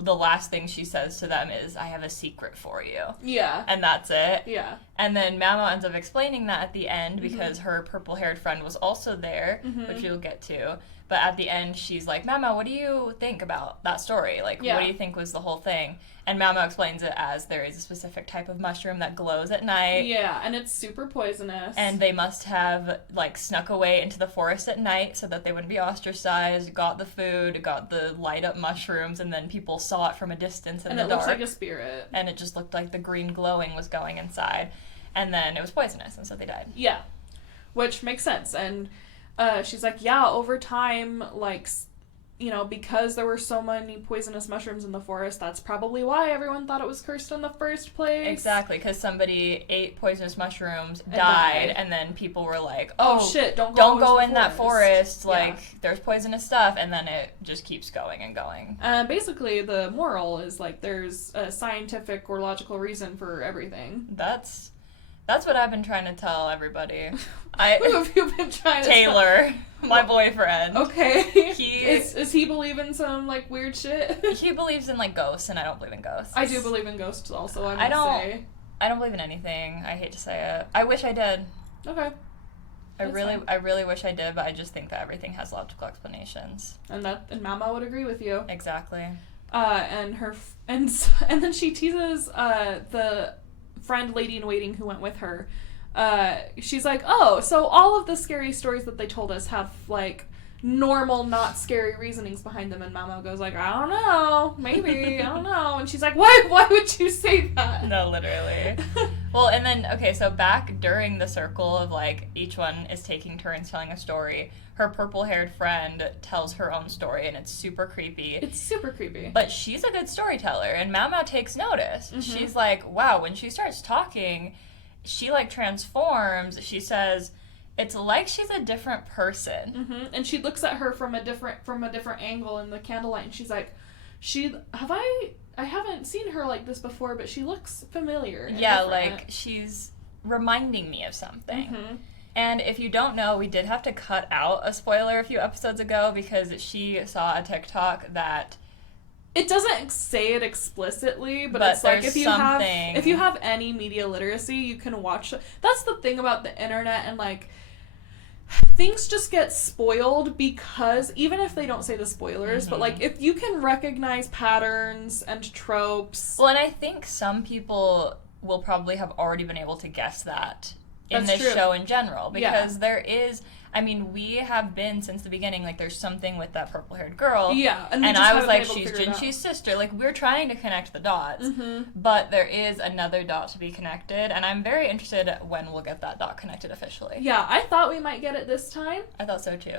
the last thing she says to them is, I have a secret for you. Yeah. And that's it. Yeah. And then Maomao ends up explaining that at the end because her purple-haired friend was also there, which we'll get to. But at the end, she's like, Maomao, what do you think about that story? Like, what do you think was the whole thing? And Maomao explains it as there is a specific type of mushroom that glows at night. Yeah, and it's super poisonous. And they must have, like, snuck away into the forest at night so that they wouldn't be ostracized, got the food, got the light-up mushrooms, and then people saw it from a distance in the dark. And it looks like a spirit. And it just looked like the green glowing was going inside. And then it was poisonous, and so they died. Yeah, which makes sense. And she's like, yeah, over time, like, you know, because there were so many poisonous mushrooms in the forest, that's probably why everyone thought it was cursed in the first place. Exactly, because somebody ate poisonous mushrooms, died, and then people were like, oh shit, don't go in that forest, like, there's poisonous stuff, and then it just keeps going and going. Basically, the moral is, like, there's a scientific or logical reason for everything. That's what I've been trying to tell everybody. Who have you been trying to Taylor, my boyfriend. Okay. Is he believe in some, like, weird shit? He believes in, like, ghosts, and I don't believe in ghosts. I do believe in ghosts also, I don't believe in anything. I hate to say it. I wish I did. Okay. I really wish I did, but I just think that everything has logical explanations. And Maomao would agree with you. Exactly. And then she teases the friend lady in waiting who went with her. She's like, oh, so all of the scary stories that they told us have, like, normal, not scary reasonings behind them. And Maomao goes like, I don't know, maybe, I don't know. And she's like, why would you say that? No, literally. Well, and then, okay, so back during the circle of, like, each one is taking turns telling a story, her purple-haired friend tells her own story, and it's super creepy. It's super creepy. But she's a good storyteller, and Maomao takes notice. She's like, wow, when she starts talking, she, like, transforms. She says, it's like she's a different person. And she looks at her from a different angle in the candlelight, and she's like, I haven't seen her like this before, but she looks familiar. Yeah, like, she's reminding me of something. And if you don't know, we did have to cut out a spoiler a few episodes ago because she saw a TikTok that... It doesn't say it explicitly, but it's like if you have any media literacy, you can watch it. That's the thing about the internet, and, like, things just get spoiled because, even if they don't say the spoilers, but, like, if you can recognize patterns and tropes... Well, and I think some people will probably have already been able to guess that in this show in general, because there is... I mean, we have been since the beginning, like, there's something with that purple-haired girl. Yeah. And I was like, she's Jinshi's sister. Like, we're trying to connect the dots. But there is another dot to be connected, and I'm very interested when we'll get that dot connected officially. Yeah, I thought we might get it this time. I thought so, too.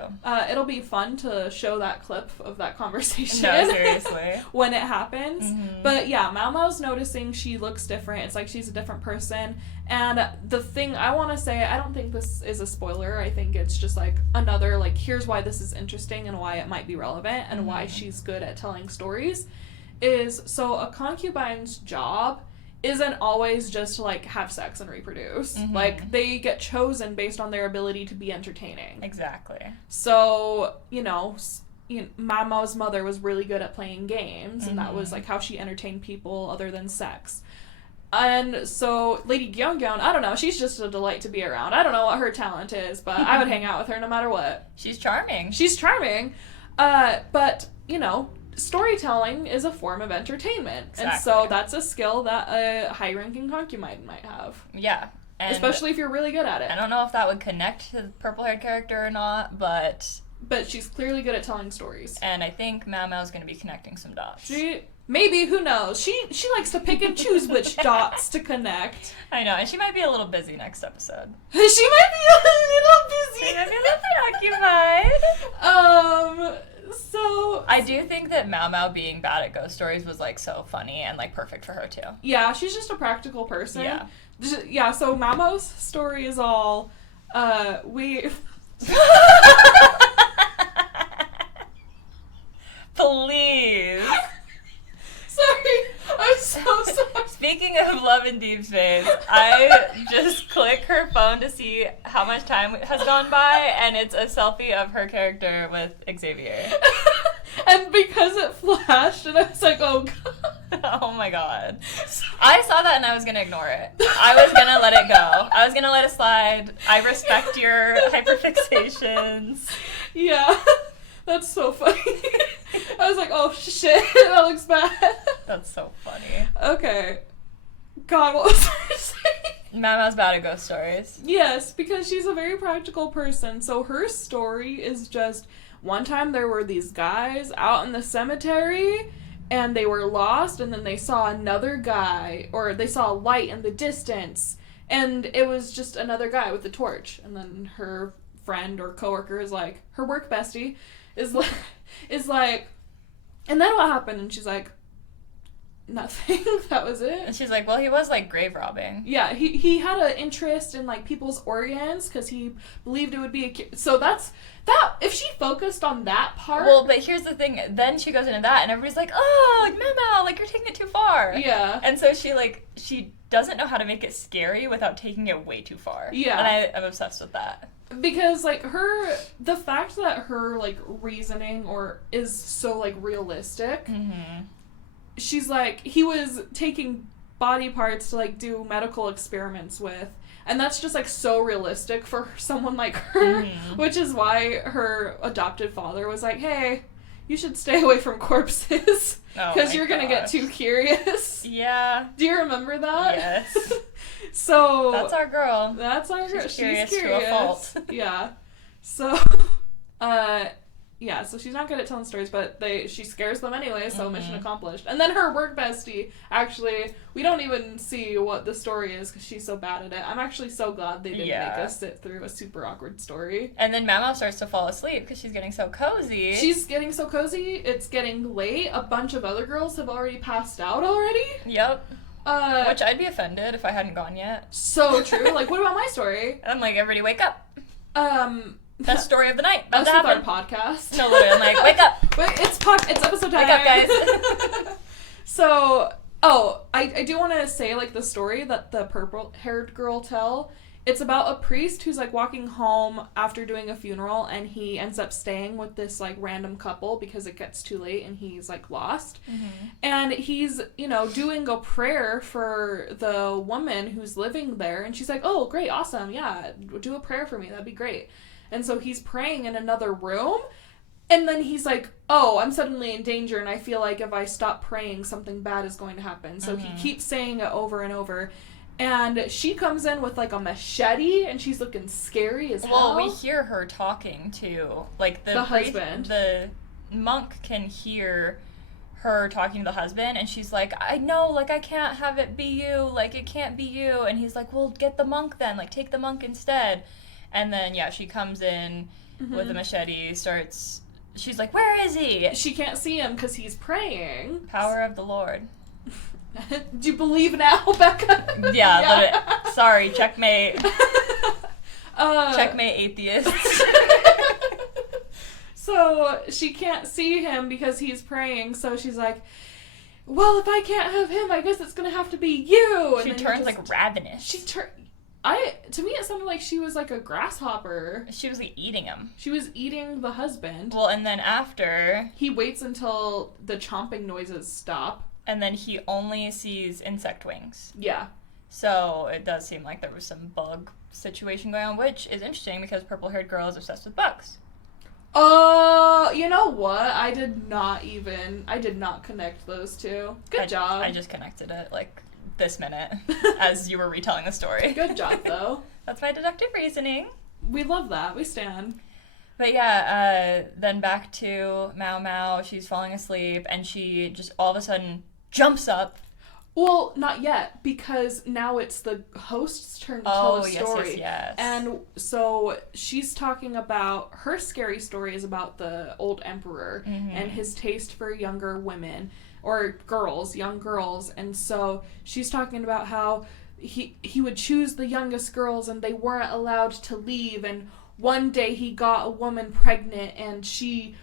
It'll be fun to show that clip of that conversation. No, seriously. when it happens. But, yeah, Maomao's noticing she looks different. It's like she's a different person. And the thing I want to say, I don't think this is a spoiler. I think it's just, like, another, like, here's why this is interesting and why it might be relevant and why she's good at telling stories, is, so a concubine's job isn't always just to, like, have sex and reproduce. Like, they get chosen based on their ability to be entertaining. Exactly. So, Maomao's mother was really good at playing games, and that was, like, how she entertained people other than sex. And so Lady Gyeonggyeon, I don't know, she's just a delight to be around. I don't know what her talent is, but I would hang out with her no matter what. She's charming. But, storytelling is a form of entertainment. Exactly. And so that's a skill that a high-ranking concubine might have. Yeah. And especially if you're really good at it. I don't know if that would connect to the purple-haired character or not, but she's clearly good at telling stories. And I think Maomao's going to be connecting some dots. Maybe, who knows? She likes to pick and choose which dots to connect. I know, and she might be a little busy next episode. She might be a little busy. She might be a little preoccupied. So... I do think that Maomao being bad at ghost stories was, like, so funny and, like, perfect for her, too. Yeah, she's just a practical person. Yeah. Yeah, so Maomao's story is all, Please. Sorry, I'm so sorry. Speaking of Love and Deep Space, I just click her phone to see how much time has gone by, and it's a selfie of her character with Xavier. And because it flashed, and I was like, oh god. Oh my god. I saw that and I was gonna ignore it. I was gonna let it go. I was gonna let it slide. I respect your hyperfixations. Yeah. That's so funny. I was like, oh shit, that looks bad. That's so funny. Okay. God, what was I saying? Maomao's bad at ghost stories. Yes, because she's a very practical person. So her story is just, one time there were these guys out in the cemetery, and they were lost, and then they saw another guy, or they saw a light in the distance, and it was just another guy with a torch. And then her friend or coworker is like, her work bestie is like, and then what happened? And she's like, nothing. That was it. And she's like, well, he was like grave robbing. Yeah, he had an interest in like people's organs because he believed it would be so that if she focused on that part. Well, but here's the thing. Then she goes into that, and everybody's like, oh, like Maomao, like you're taking it too far. Yeah. And so she doesn't know how to make it scary without taking it way too far. Yeah. And I'm obsessed with that. Because like the fact that her like reasoning is so like realistic. Mm-hmm. She's like, he was taking body parts to like do medical experiments with, and that's just like so realistic for someone like her. Mm-hmm. Which is why her adopted father was like, hey, you should stay away from corpses because you're gonna get too curious. Yeah. Do you remember that? Yes. So that's our girl. That's our girl. She's curious She's curious. to a fault. Yeah. So yeah, so she's not good at telling stories, but she scares them anyway, so mission accomplished. And then her work bestie, actually, we don't even see what the story is because she's so bad at it. I'm actually so glad they didn't make us sit through a super awkward story. And then Maomao starts to fall asleep because she's getting so cozy. She's getting so cozy, it's getting late. A bunch of other girls have already passed out already. Yep. Which I'd be offended if I hadn't gone yet. So true. Like, what about my story? I'm like, everybody wake up. Best story of the night. That's with our podcast. No, literally, I'm like, wake up. Wait, it's episode time. Wake up, guys. So, I do want to say, like, the story that the purple-haired girl tell. It's about a priest who's, like, walking home after doing a funeral, and he ends up staying with this, like, random couple because it gets too late and he's, like, lost. Mm-hmm. And he's, doing a prayer for the woman who's living there, and she's like, oh, great, awesome, yeah, do a prayer for me, that'd be great. And so he's praying in another room, and then he's like, oh, I'm suddenly in danger, and I feel like if I stop praying, something bad is going to happen. So he keeps saying it over and over. And she comes in with, like, a machete, and she's looking scary as hell. Well, we hear her talking, too. Like, the husband. The monk can hear her talking to the husband, and she's like, I know, like, I can't have it be you. Like, it can't be you. And he's like, well, get the monk then. Like, take the monk instead. And then, yeah, she comes in with a machete, she's like, where is he? She can't see him because he's praying. Power of the Lord. Do you believe now, Becca? Yeah. Sorry, checkmate. Checkmate atheists. So, she can't see him because he's praying, so she's like, well, if I can't have him, I guess it's gonna have to be you. And she turns, like, ravenous. To me, it sounded like she was like a grasshopper. She was like eating him. She was eating the husband. Well, and then after... He waits until the chomping noises stop. And then he only sees insect wings. Yeah. So it does seem like there was some bug situation going on, which is interesting because purple-haired girl is obsessed with bugs. You know what? I did not connect those two. Good job. I just connected it, like... this minute as you were retelling the story. Good job, though. That's my deductive reasoning. We love that. We stand. But yeah, then back to Maomao. She's falling asleep, and she just all of a sudden jumps up. Well, not yet, because now it's the host's turn to tell a story. Yes. And so she's talking about, her scary story is about the old emperor and his taste for younger women. Or young girls, and so she's talking about how he would choose the youngest girls and they weren't allowed to leave, and one day he got a woman pregnant and she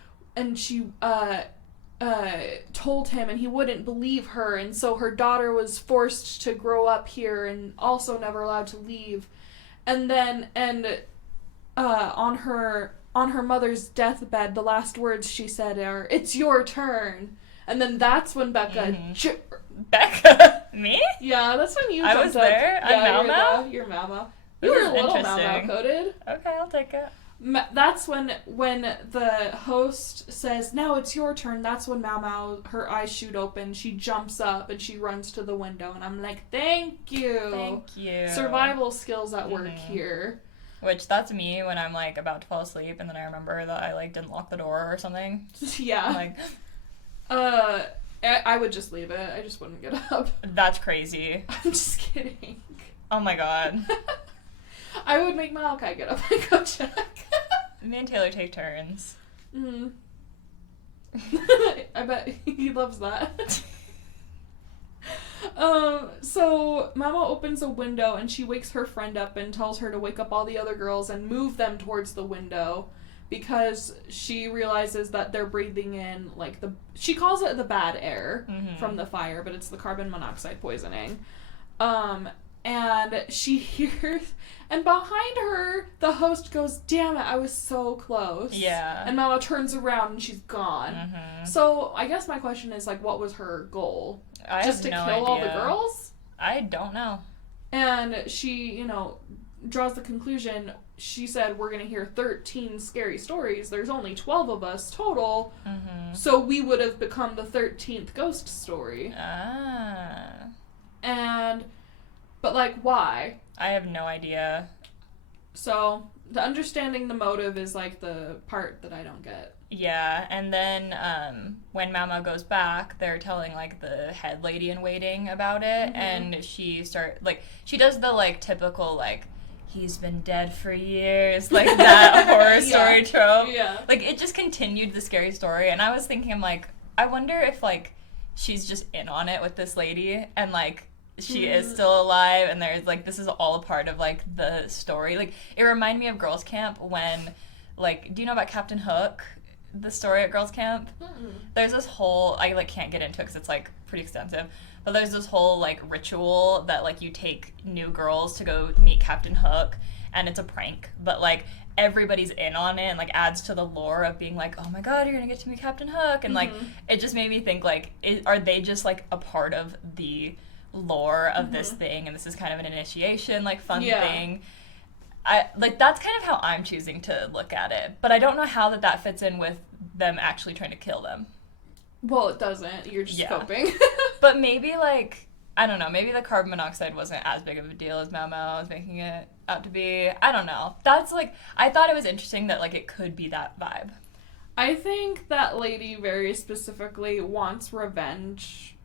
told him and he wouldn't believe her, and so her daughter was forced to grow up here and also never allowed to leave. And then on her on her mother's deathbed, the last words she said are, "It's your turn." And then that's when Becca... Becca? Me? Yeah, that's when you I jumped was up. there? I'm Maomao? You're Maomao. This You were is a little interesting. Maomao coded. Okay, I'll take it. That's when the host says, "Now it's your turn." That's when Maomao, her eyes shoot open. She jumps up and she runs to the window. And I'm like, thank you. Thank you. Survival skills at work here. Which, that's me when I'm, like, about to fall asleep and then I remember that I, like, didn't lock the door or something. Yeah. I'm like... I would just leave it. I just wouldn't get up. That's crazy. I'm just kidding. Oh my god. I would make Malachi get up and go check. Me and Taylor take turns. Mm. I bet he loves that. So Mama opens a window and she wakes her friend up and tells her to wake up all the other girls and move them towards the window because she realizes that they're breathing in, like, she calls it the bad air from the fire, but it's the carbon monoxide poisoning. And she hears, and behind her, the host goes, "Damn it, I was so close." Yeah. And Mama turns around and she's gone. So I guess my question is, like, what was her goal? Just to kill all the girls? I don't know. And she, draws the conclusion. She said, "We're going to hear 13 scary stories. There's only 12 of us total. So we would have become the 13th ghost story." But, like, why? I have no idea. So, the understanding the motive is, like, the part that I don't get. Yeah, and then when Maomao goes back, they're telling, like, the head lady in waiting about it, and she does the, like, typical, like, "He's been dead for years," like, that horror story trope. Yeah. Like, it just continued the scary story, and I was thinking, I'm like, I wonder if, like, she's just in on it with this lady, and, like, she is still alive, and there's, like, this is all a part of, like, the story. Like, it reminded me of Girls' Camp when, like, do you know about Captain Hook? The story at Girls' Camp? There's this whole, I, like, can't get into it because it's, like, pretty extensive, but there's this whole, like, ritual that, like, you take new girls to go meet Captain Hook, and it's a prank, but, like, everybody's in on it and, like, adds to the lore of being like, "Oh my god, you're gonna get to meet Captain Hook," and, like, it just made me think, like, are they just, like, a part of the lore of this thing, and this is kind of an initiation, like, fun thing? That's kind of how I'm choosing to look at it, but I don't know how that fits in with them actually trying to kill them. Well, it doesn't. You're just coping. But maybe, like, I don't know, maybe the carbon monoxide wasn't as big of a deal as Maomao was making it out to be. I don't know. That's, like, I thought it was interesting that, like, it could be that vibe. I think that lady very specifically wants revenge.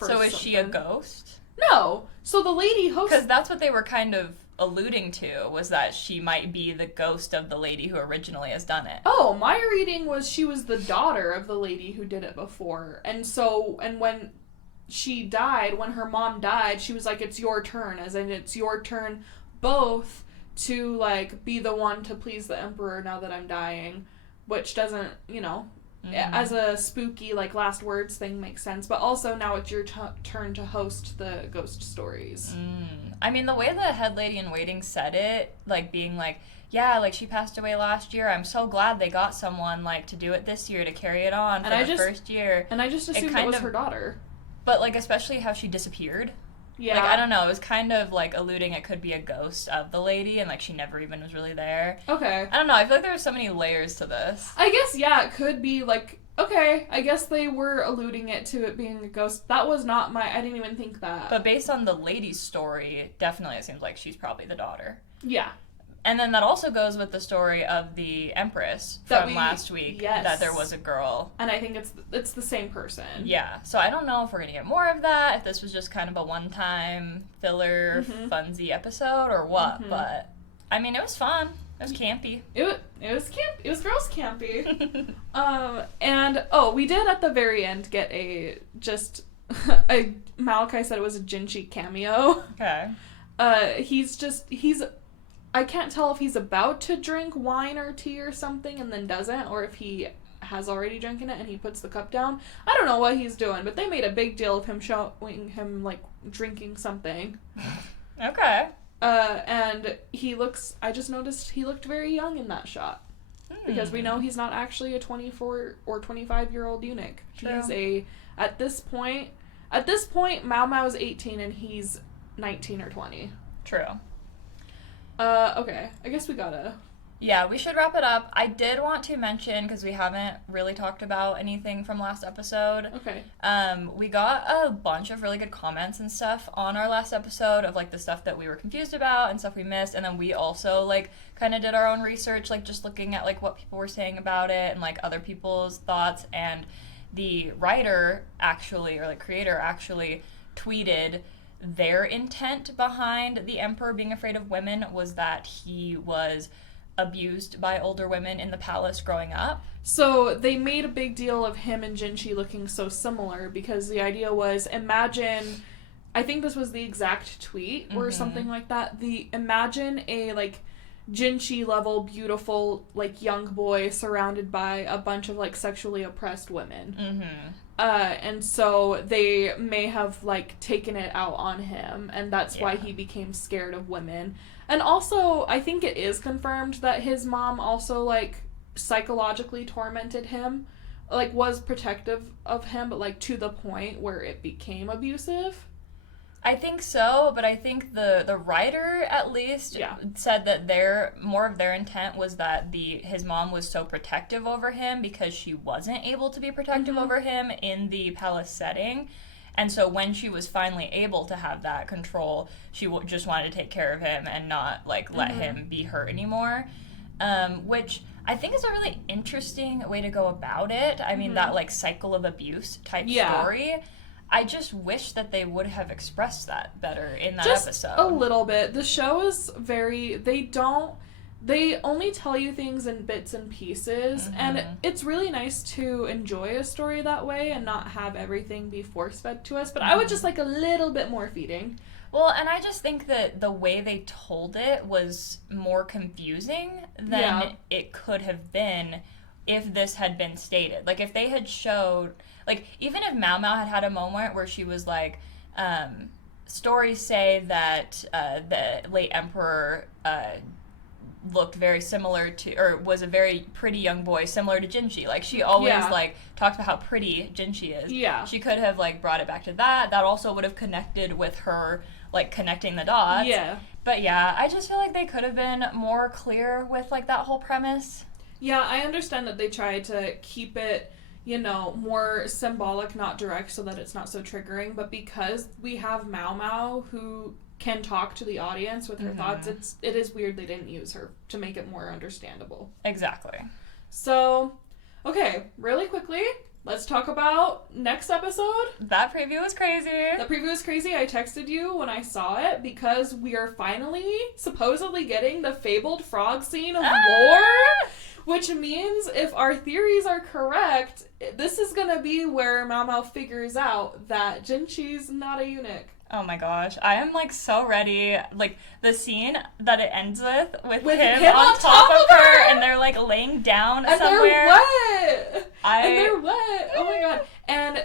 So is she a ghost? No. So the lady hosts... Because that's what they were kind of alluding to, was that she might be the ghost of the lady who originally has done it. Oh, my reading was she was the daughter of the lady who did it before. And when she died, when her mom died, she was like, "It's your turn," as in it's your turn both to, like, be the one to please the emperor now that I'm dying, which doesn't, as a spooky, like, last words thing makes sense, but also now it's your turn to host the ghost stories. I mean, the way the head lady in waiting said it, like, being like, "Yeah, like, she passed away last year. I'm so glad they got someone, like, to do it this year, to carry it on for the first year." And I just assumed it was her daughter. But, like, especially how she disappeared. Yeah. Like, I don't know, it was kind of, like, alluding it could be a ghost of the lady, and, like, she never even was really there. Okay. I don't know, I feel like there were so many layers to this. I guess, yeah, it could be, like, okay, I guess they were alluding it to it being a ghost. That was not I didn't even think that. But based on the lady's story, definitely it seems like she's probably the daughter. Yeah. And then that also goes with the story of the Empress from last week, that there was a girl. And I think it's the same person. Yeah, so I don't know if we're going to get more of that, if this was just kind of a one-time filler, funsy episode, or what, but, I mean, it was fun. It was campy. It was camp. It was girls campy. And, we did at the very end get Malachi said it was a Jinshi cameo. Okay. I can't tell if he's about to drink wine or tea or something and then doesn't, or if he has already drinking it and he puts the cup down. I don't know what he's doing, but they made a big deal of him showing him, like, drinking something. Okay. And I just noticed he looked very young in that shot. Because we know he's not actually a 24 or 25-year-old eunuch. True. He's at this point, Maomao's 18 and he's 19 or 20. True. Okay. I guess we gotta... Yeah, we should wrap it up. I did want to mention, because we haven't really talked about anything from last episode. Okay. We got a bunch of really good comments and stuff on our last episode of, like, the stuff that we were confused about and stuff we missed. And then we also, like, kind of did our own research, like, just looking at, like, what people were saying about it and, like, other people's thoughts. And the writer actually, or, like, creator actually tweeted their intent behind the Emperor being afraid of women was that he was abused by older women in the palace growing up. So they made a big deal of him and Jinshi looking so similar because the idea was, imagine, I think this was the exact tweet or something like that, imagine a, like, Jinshi level beautiful, like, young boy surrounded by a bunch of, like, sexually oppressed women. And so they may have, like, taken it out on him, and that's why he became scared of women. And also, I think it is confirmed that his mom also, like, psychologically tormented him, like, was protective of him, but, like, to the point where it became abusive. I think so, but I think the writer, at least, said that more of their intent was that his mom was so protective over him because she wasn't able to be protective over him in the palace setting. And so when she was finally able to have that control, she just wanted to take care of him and not, like, let him be hurt anymore. Which I think is a really interesting way to go about it. I mean, that, like, cycle of abuse type story. I just wish that they would have expressed that better in that episode. Just a little bit. The show is they only tell you things in bits and pieces, and it's really nice to enjoy a story that way and not have everything be force-fed to us, but I would just like a little bit more feeding. Well, and I just think that the way they told it was more confusing than it could have been if this had been stated. Like, if they had showed... Like, even if Maomao had a moment where she was like, stories say that the late emperor looked very similar to, or was a very pretty young boy, similar to Jinshi. Like, she always, like, talked about how pretty Jinshi is. Yeah. She could have, like, brought it back to that. That also would have connected with her, like, connecting the dots. Yeah. But, yeah, I just feel like they could have been more clear with, like, that whole premise. Yeah, I understand that they tried to keep it, you know, more symbolic, not direct, so that it's not so triggering. But because we have Maomao, who can talk to the audience with her thoughts, it is weird they didn't use her to make it more understandable. Exactly. So, okay, really quickly, let's talk about next episode. That preview was crazy. The preview was crazy. I texted you when I saw it because we are finally supposedly getting the fabled frog scene of lore. Which means if our theories are correct, this is going to be where Maomao figures out that Jinshi's not a eunuch. Oh my gosh. I am, like, so ready. Like, the scene that it ends with him on top of her, and they're, like, laying down and somewhere. And they're wet. Oh my god. And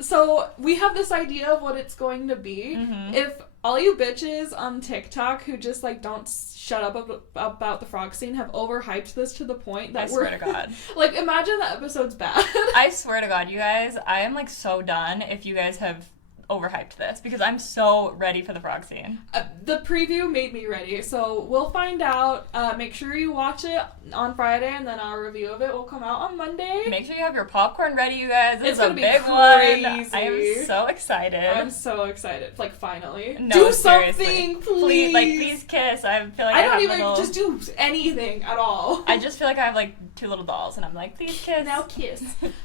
so we have this idea of what it's going to be. If all you bitches on TikTok who just, like, don't shut up about the frog scene have overhyped this to the point that I swear to God. Like, imagine the episode's bad. I swear to God, you guys, I am, like, so done if you guys have overhyped this, because I'm so ready for the frog scene. The preview made me ready, so we'll find out. Make sure you watch it on Friday, and then our review of it will come out on Monday. Make sure you have your popcorn ready, you guys. This It's is a gonna be big crazy. one. I am so excited. I'm so excited. Like, finally. No, do seriously. something, please. Please kiss. I feel like I don't even just do anything at all. I just feel like I have, like, 2 little dolls, and I'm like, please kiss. Now kiss.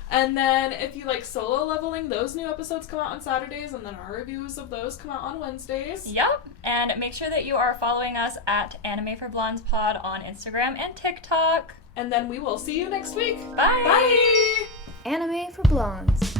And then if you like solo leveling, those new episodes come out on Saturdays, and then our reviews of those come out on Wednesdays. Yep. And make sure that you are following us at Anime for Blondes Pod on Instagram and TikTok. And then we will see you next week. Bye. Bye. Anime for Blondes.